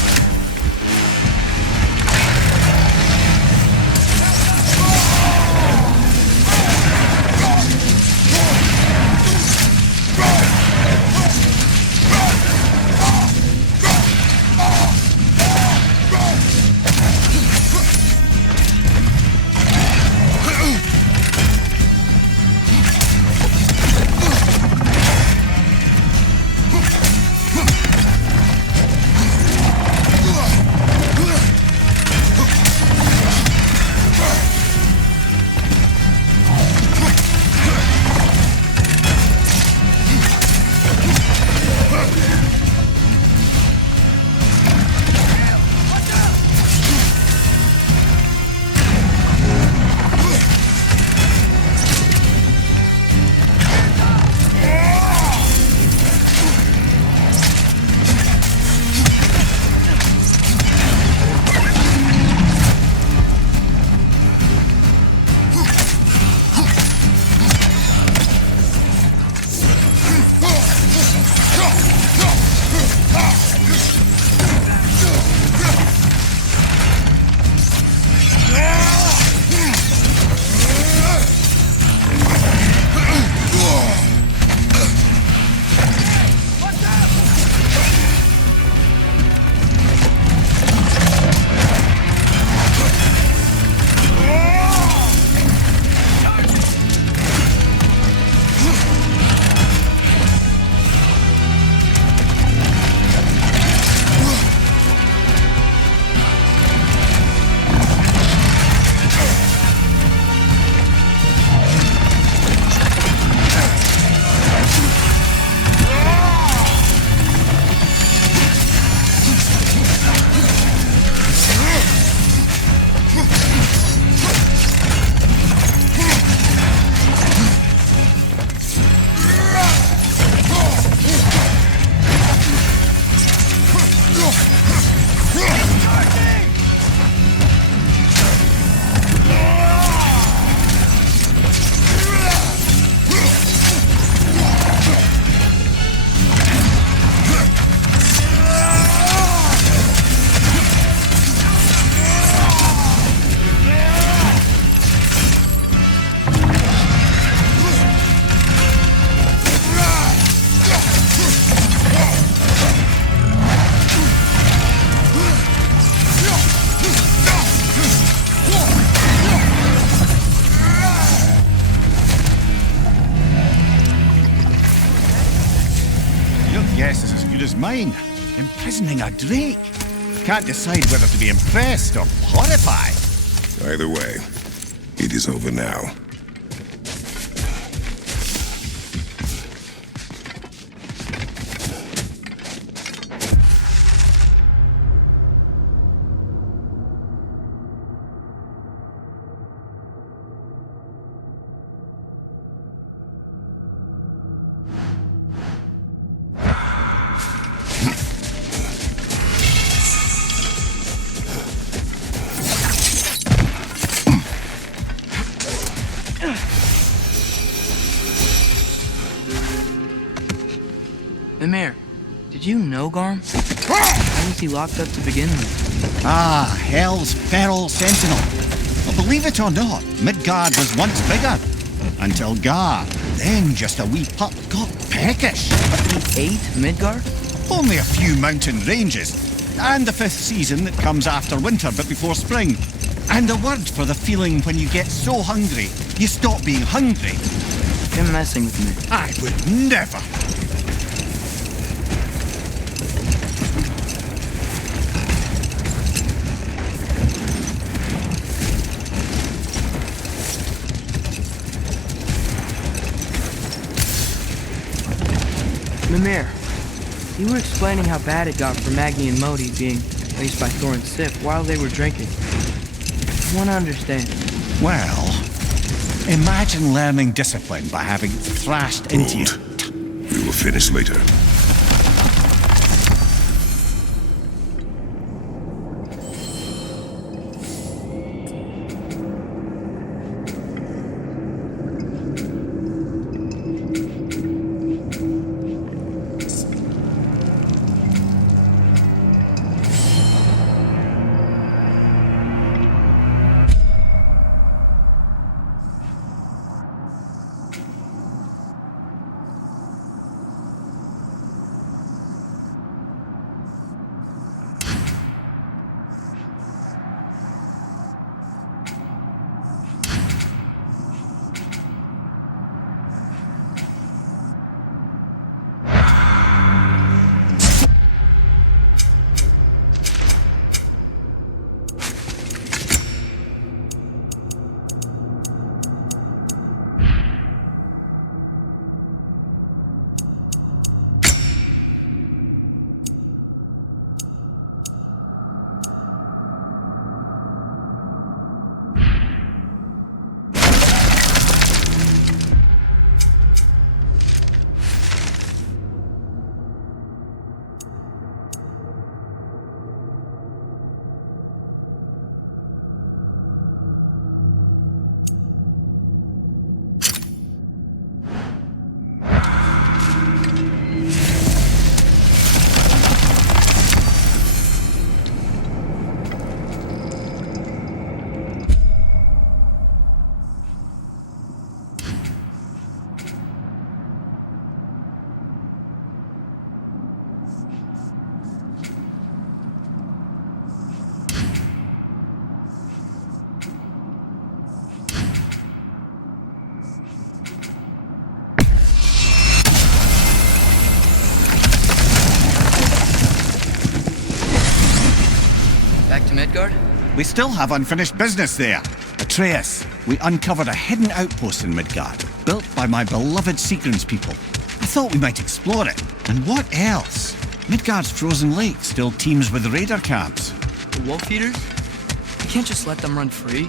Your guess is as good as mine. Imprisoning a drake. can't decide whether to be impressed or horrified. Either way, it is over now. Mimir, did you know Garm? How was he locked up to begin with? Ah, Hell's feral sentinel. Well, believe it or not, Midgard was once bigger. Until Gar, then just a wee pup, got peckish. He ate Midgard? Only a few mountain ranges. And the 5th season that comes after winter but before spring. And a word for the feeling when you get so hungry, you stop being hungry. You're messing with me. I would never. Mimir, you were explaining how bad it got for Magni and Modi being raised by Thor and Sif while they were drinking. I want to understand. Well, imagine learning discipline by having thrashed into you. Hold. We will finish later. Back to Midgard? We still have unfinished business there. Atreus, we uncovered a hidden outpost in Midgard, built by my beloved Sigrun's people. I thought we might explore it. And what else? Midgard's frozen lake still teems with raider camps. The wolf eaters? You can't just let them run free.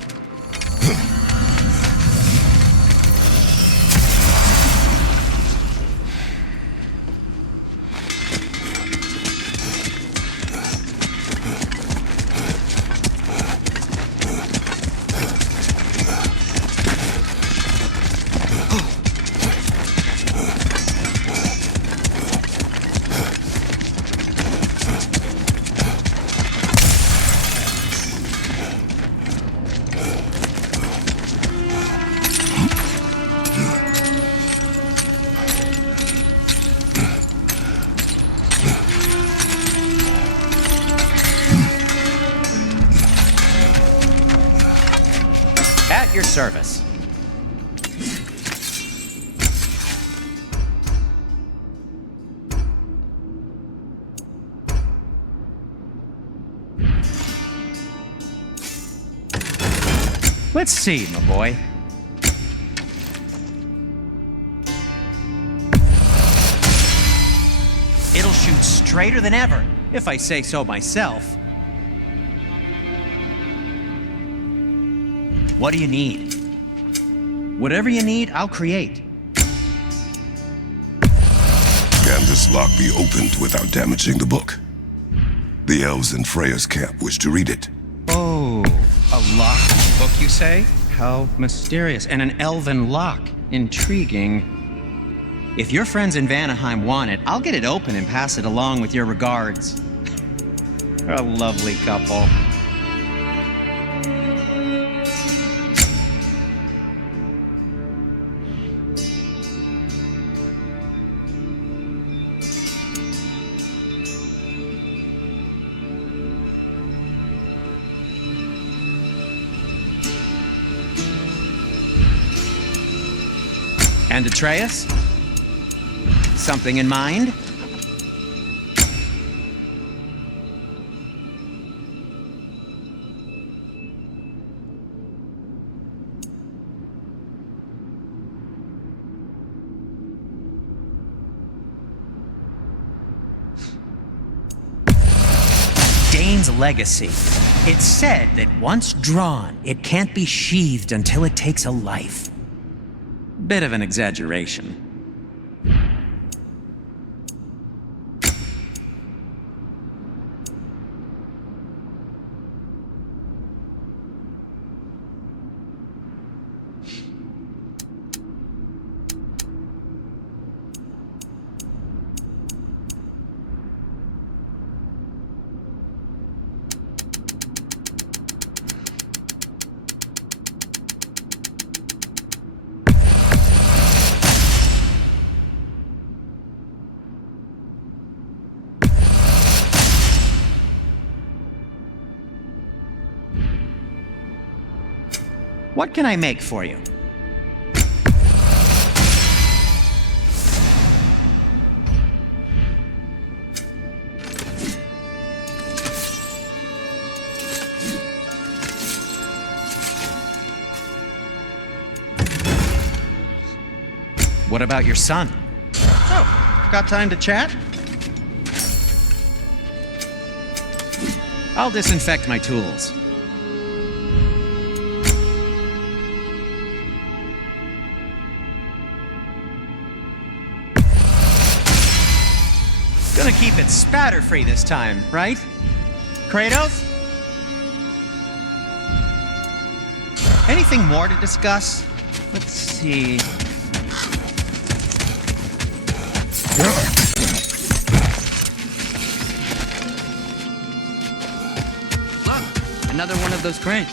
At your service. Let's see, my boy. It'll shoot straighter than ever, if I say so myself. What do you need? Whatever you need, I'll create. Can this lock be opened without damaging the book? The elves in Freya's camp wish to read it. Oh, a locked book, you say? How mysterious. And an elven lock. Intriguing. If your friends in Vanaheim want it, I'll get it open and pass it along with your regards. They're a lovely couple. And Atreus? Something in mind? Dane's legacy. It's said that once drawn, it can't be sheathed until it takes a life. Bit of an exaggeration. What can I make for you? What about your son? Oh, got time to chat? I'll disinfect my tools. Gonna keep it spatter-free this time, right? Kratos? Anything more to discuss? Let's see. Look, another one of those cranes.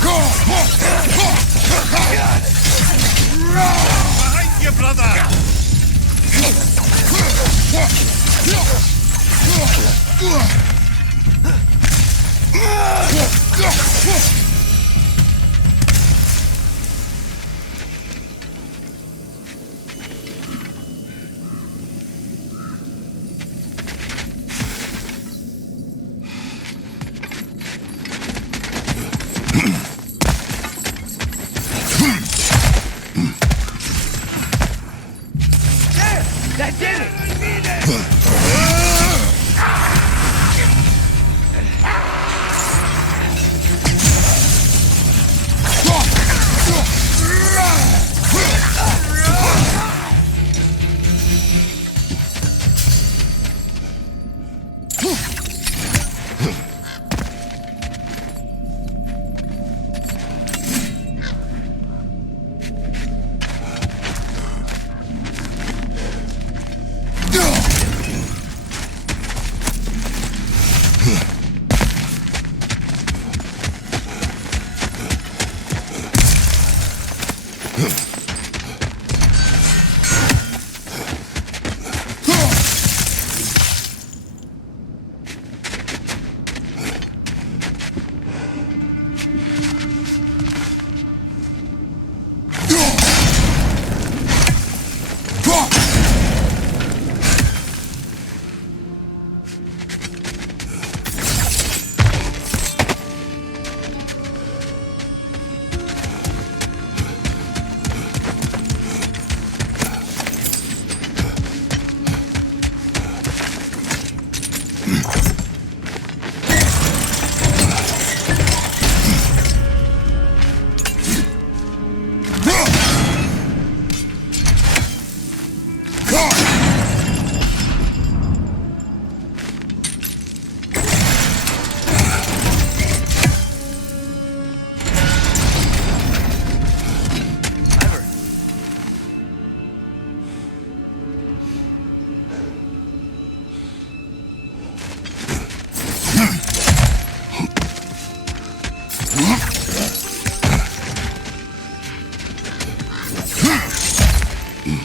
Go!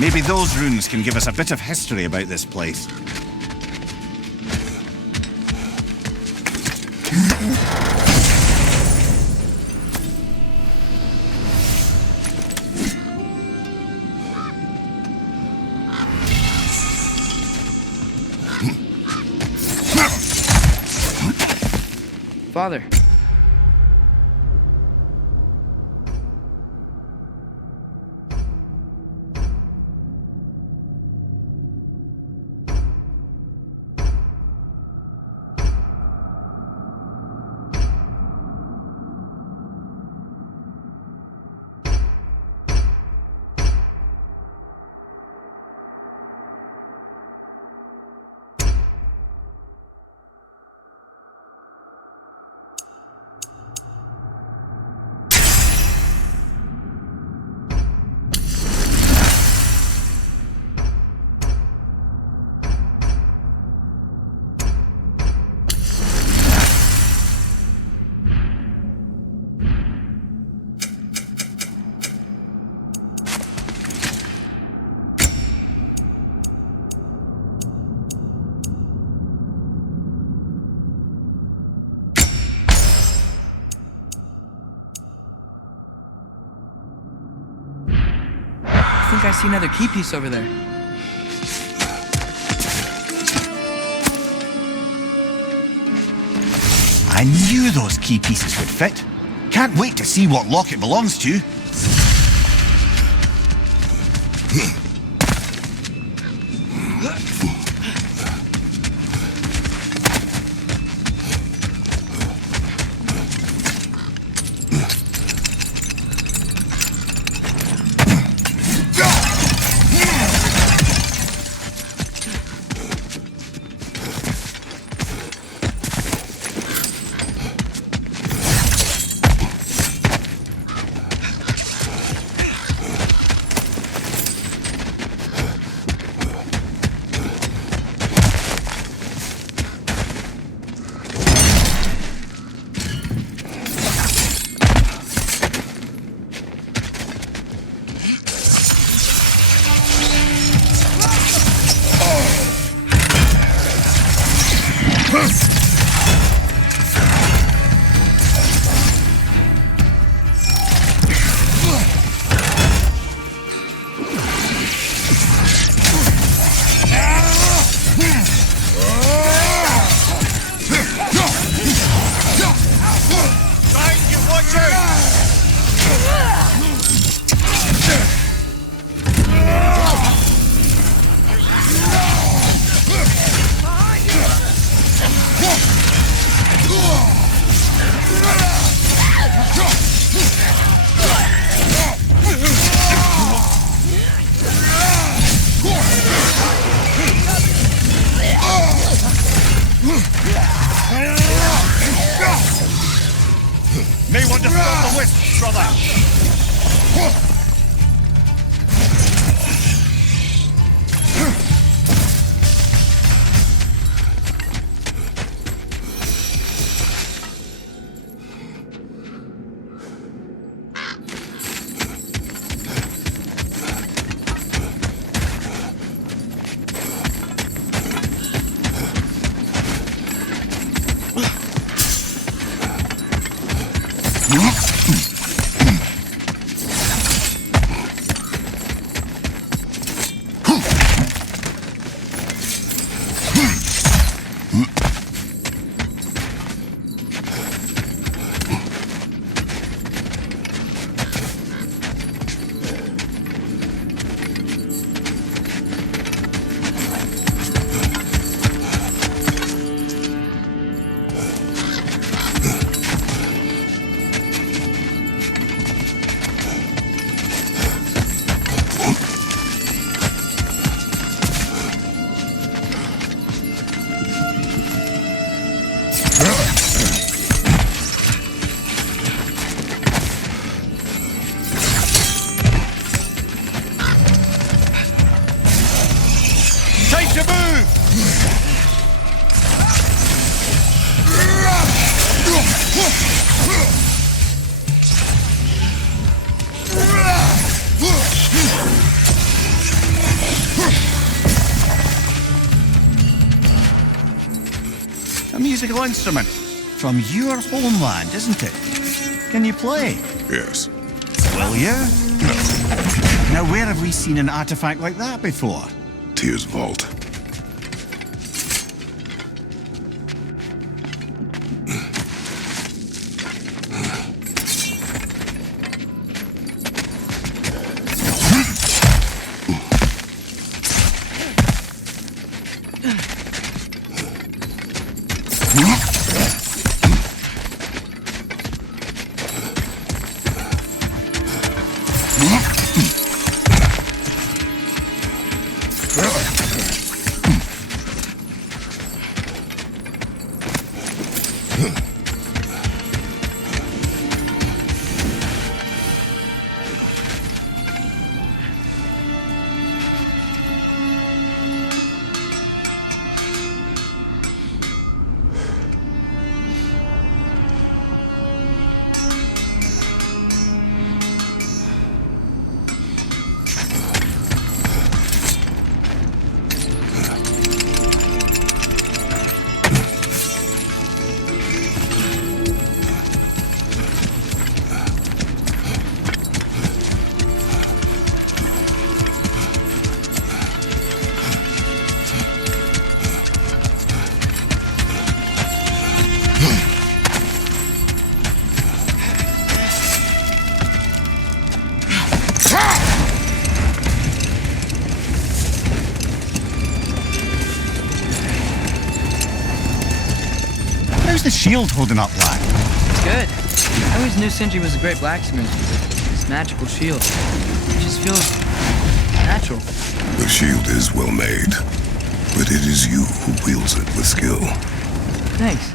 Maybe those runes can give us a bit of history about this place. Father. I think I see another key piece over there. I knew those key pieces would fit. Can't wait to see what lock it belongs to. A musical instrument from your homeland, isn't it? Can you play? Yes. Will you? No. Now, where have we seen an artifact like that before? Tyr's vault. How's the shield holding up, lad? It's good. I always knew Sindri was a great blacksmith with this magical shield. It just feels natural. The shield is well made, but it is you who wields it with skill. Thanks.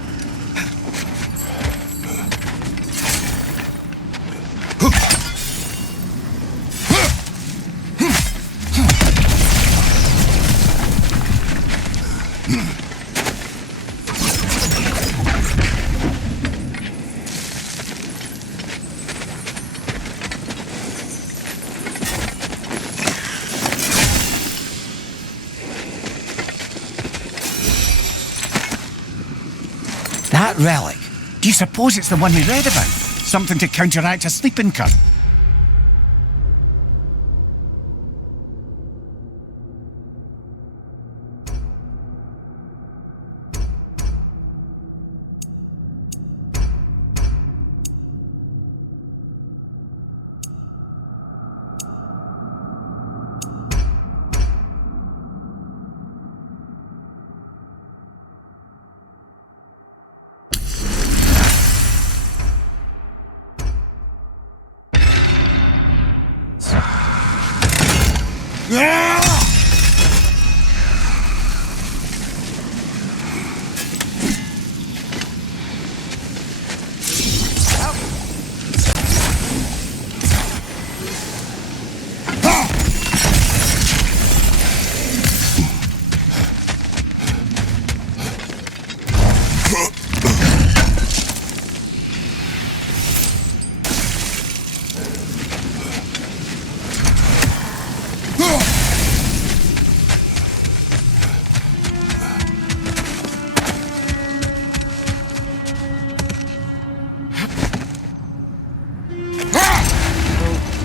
That relic. Do you suppose it's the one we read about? Something to counteract a sleeping curse?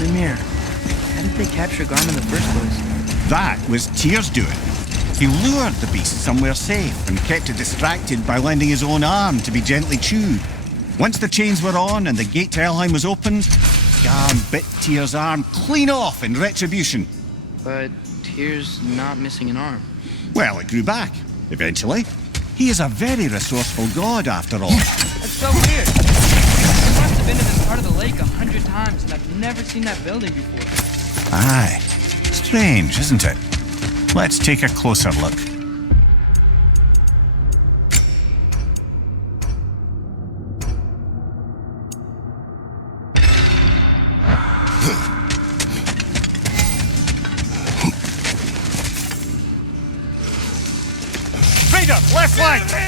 Mimir, how did they capture Garm in the first place? That was Tyr's doing. He lured the beast somewhere safe and kept it distracted by lending his own arm to be gently chewed. Once the chains were on and the gate to Helheim was opened, Garm bit Tyr's arm clean off in retribution. But Tyr's not missing an arm. Well, it grew back, eventually. He is a very resourceful god, after all. That's so weird. I must have been to this part of the lake 100 times, and I've never seen that building before. Aye. Strange, isn't it? Let's take a closer look. Vader, left flank!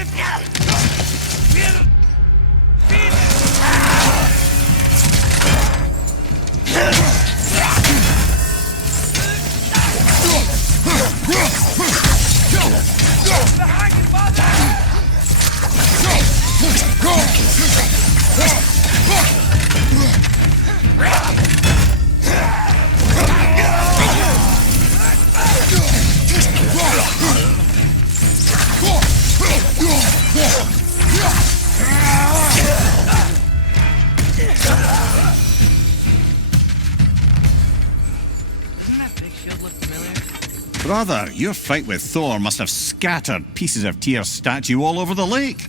Brother, your fight with Thor must have scattered pieces of Tyr's statue all over the lake.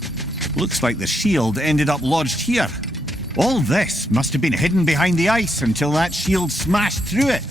Looks like the shield ended up lodged here. All this must have been hidden behind the ice until that shield smashed through it.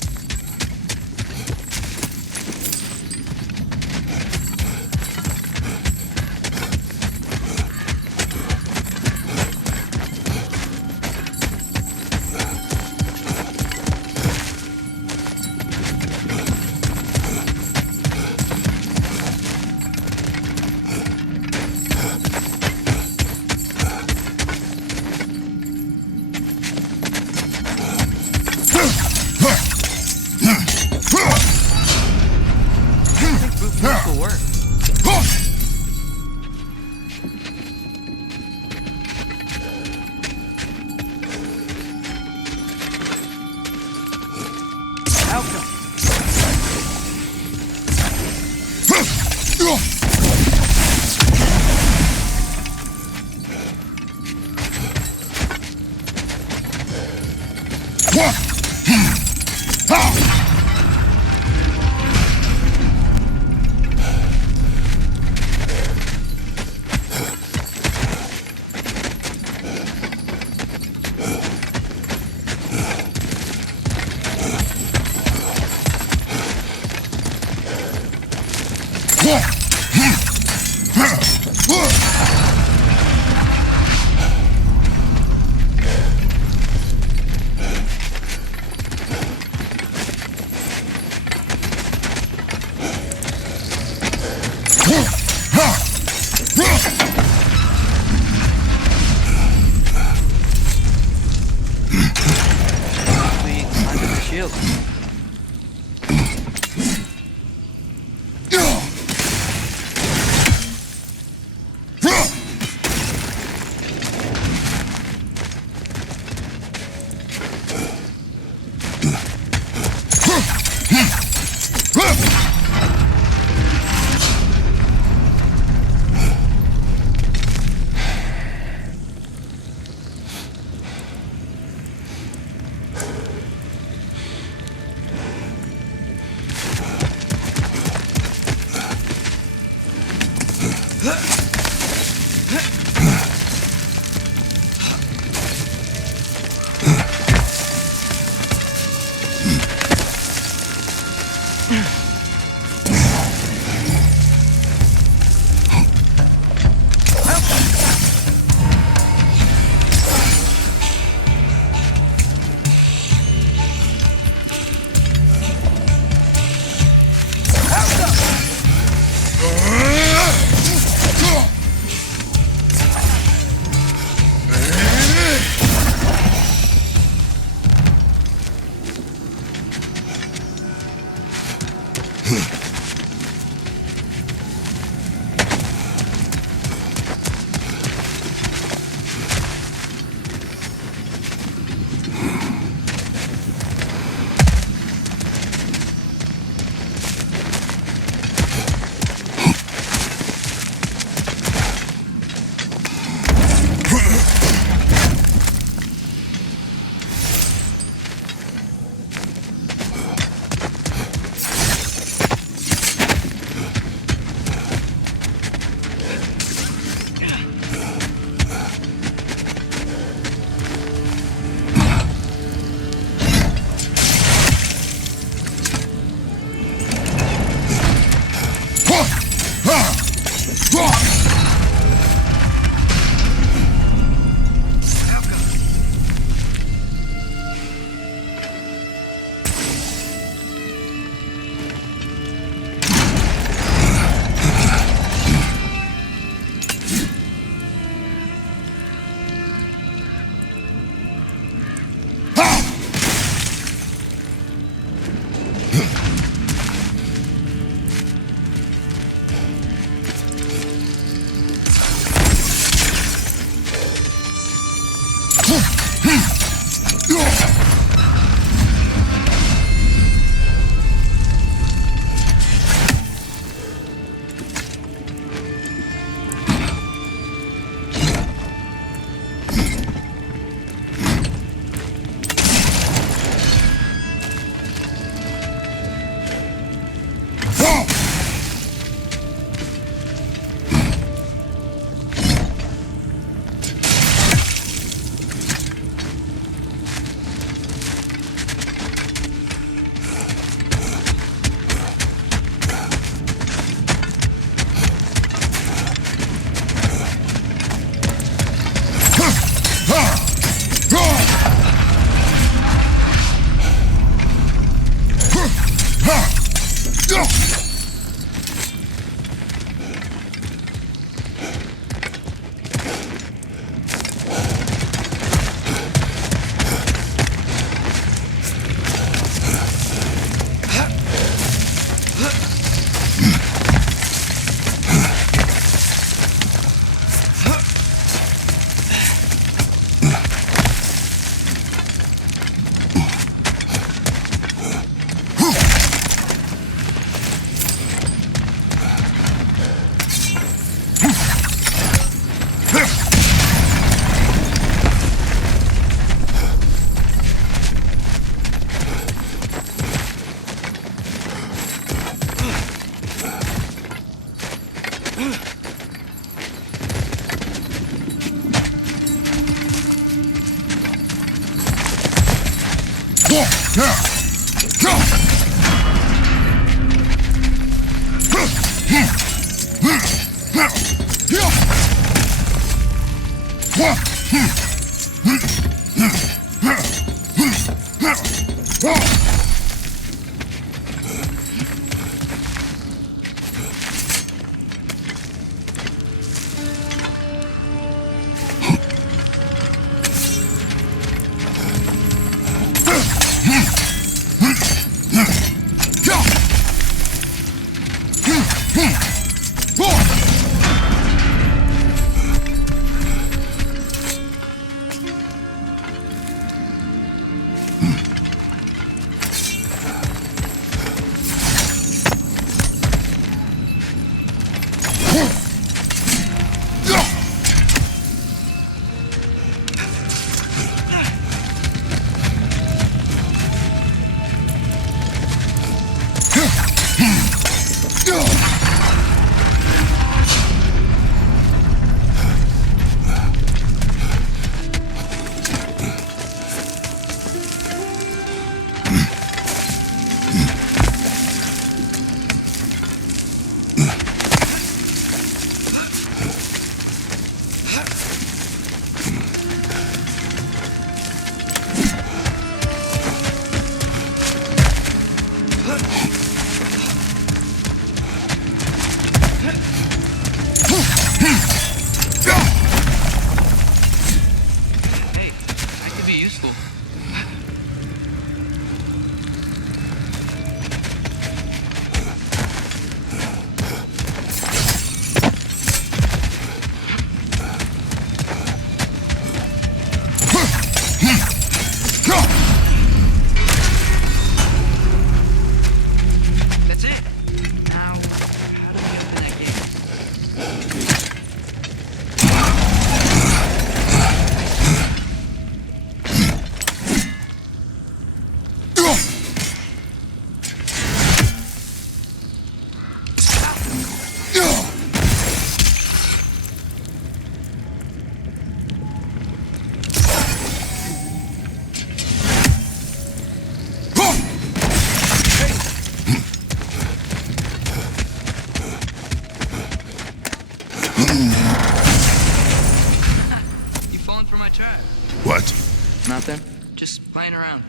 Nothing? Just playing around.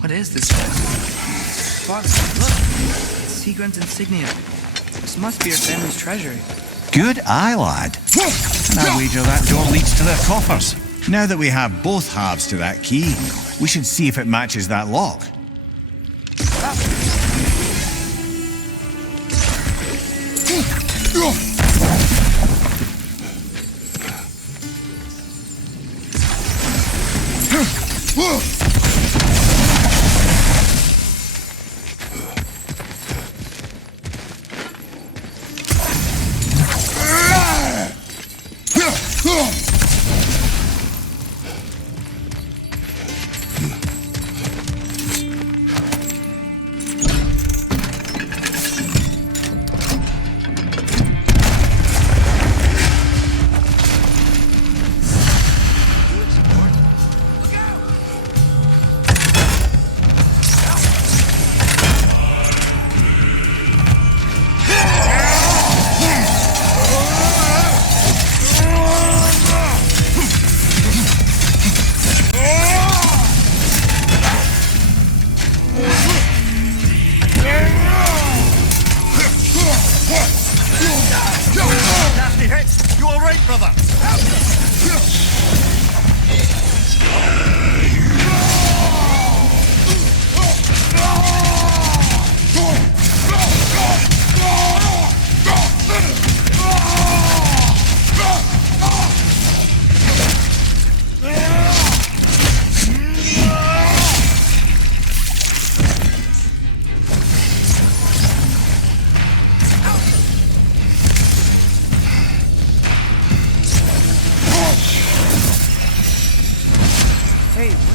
What is this? Fox, look! It's Sigrun's insignia. This must be her family's treasury. Good eye, lad. And I wager that door leads to their coffers. Now that we have both halves to that key, we should see if it matches that lock.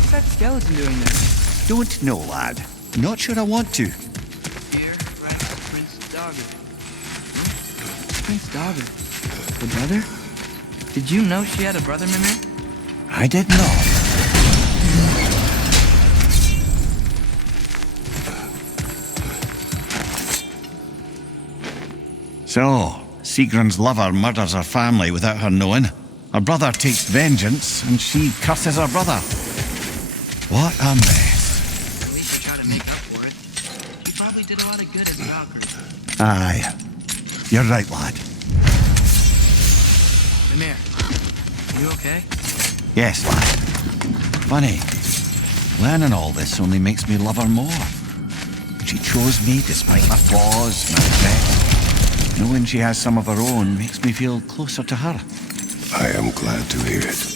What's that skeleton doing there? Don't know, lad. Not sure I want to. Here, right to Prince Dogger. Prince Dogger? The brother? Did you know she had a brother, Mimir? I did not. So, Sigrun's lover murders her family without her knowing. Her brother takes vengeance, and she curses her brother. What a mess. At least she tried to make up for it. She probably did a lot of good as a Valkyrie. Aye. You're right, lad. Mimir, you okay? Yes, lad. Funny. Learning all this only makes me love her more. She chose me despite my flaws, my regrets. Knowing she has some of her own makes me feel closer to her. I am glad to hear it.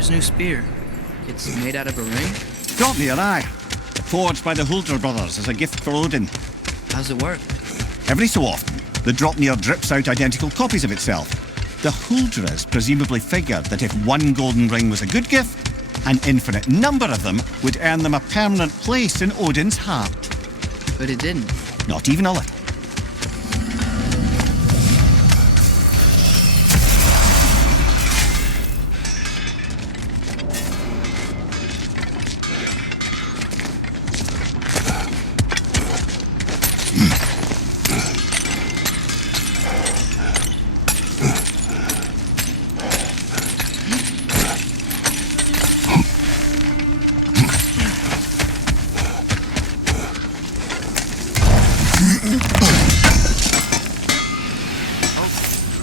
father's new spear. It's made out of a ring? Draupnir, aye. Forged by the Huldra brothers as a gift for Odin. How's it work? Every so often, the Draupnir drips out identical copies of itself. The Huldras presumably figured that if one golden ring was a good gift, an infinite number of them would earn them a permanent place in Odin's heart. But it didn't. Not even a little.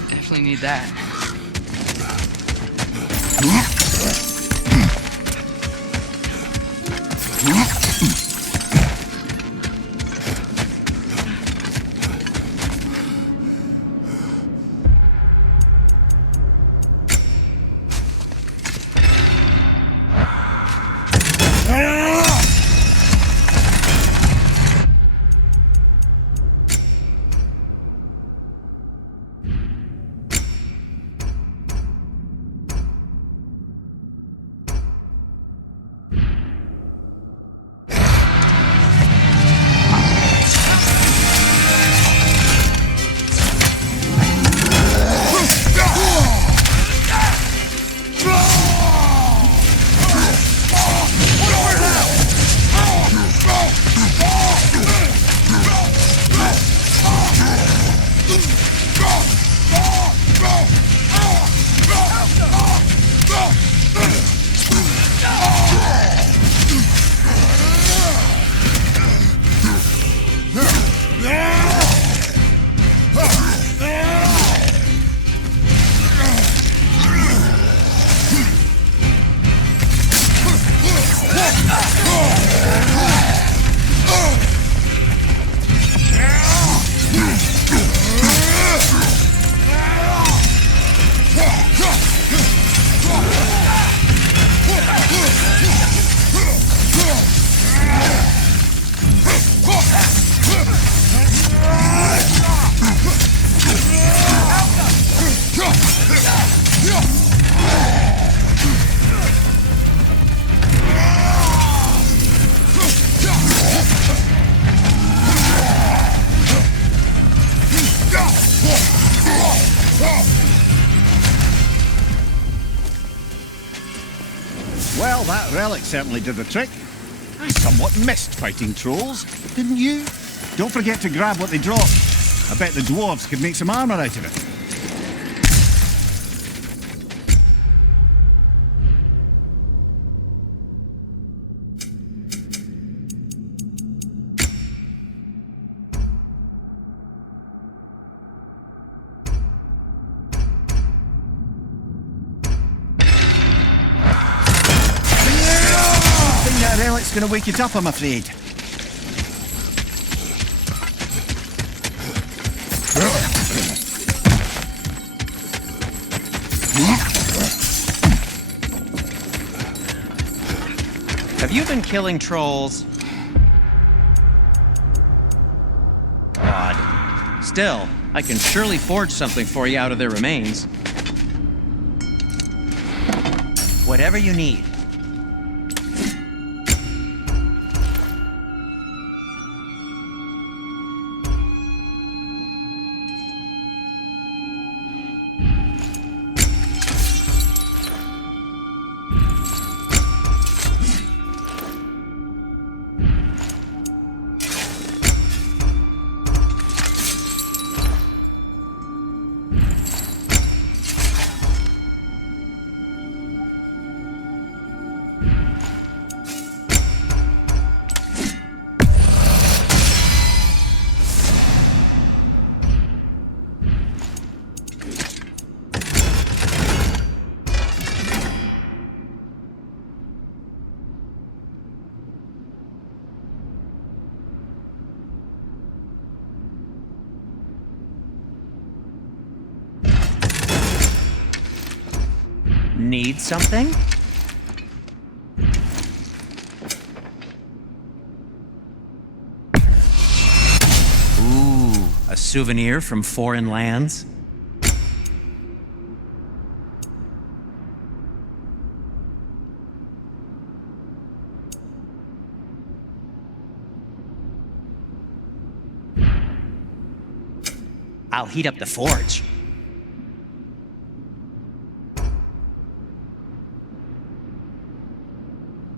Definitely need that. Well, that relic certainly did the trick. I somewhat missed fighting trolls, didn't you? Don't forget to grab what they drop. I bet the dwarves could make some armor out of it. That relic's gonna wake it up, I'm afraid. Have you been killing trolls? Odd. Still, I can surely forge something for you out of their remains. Whatever you need. Need something? A souvenir from foreign lands? I'll heat up the forge.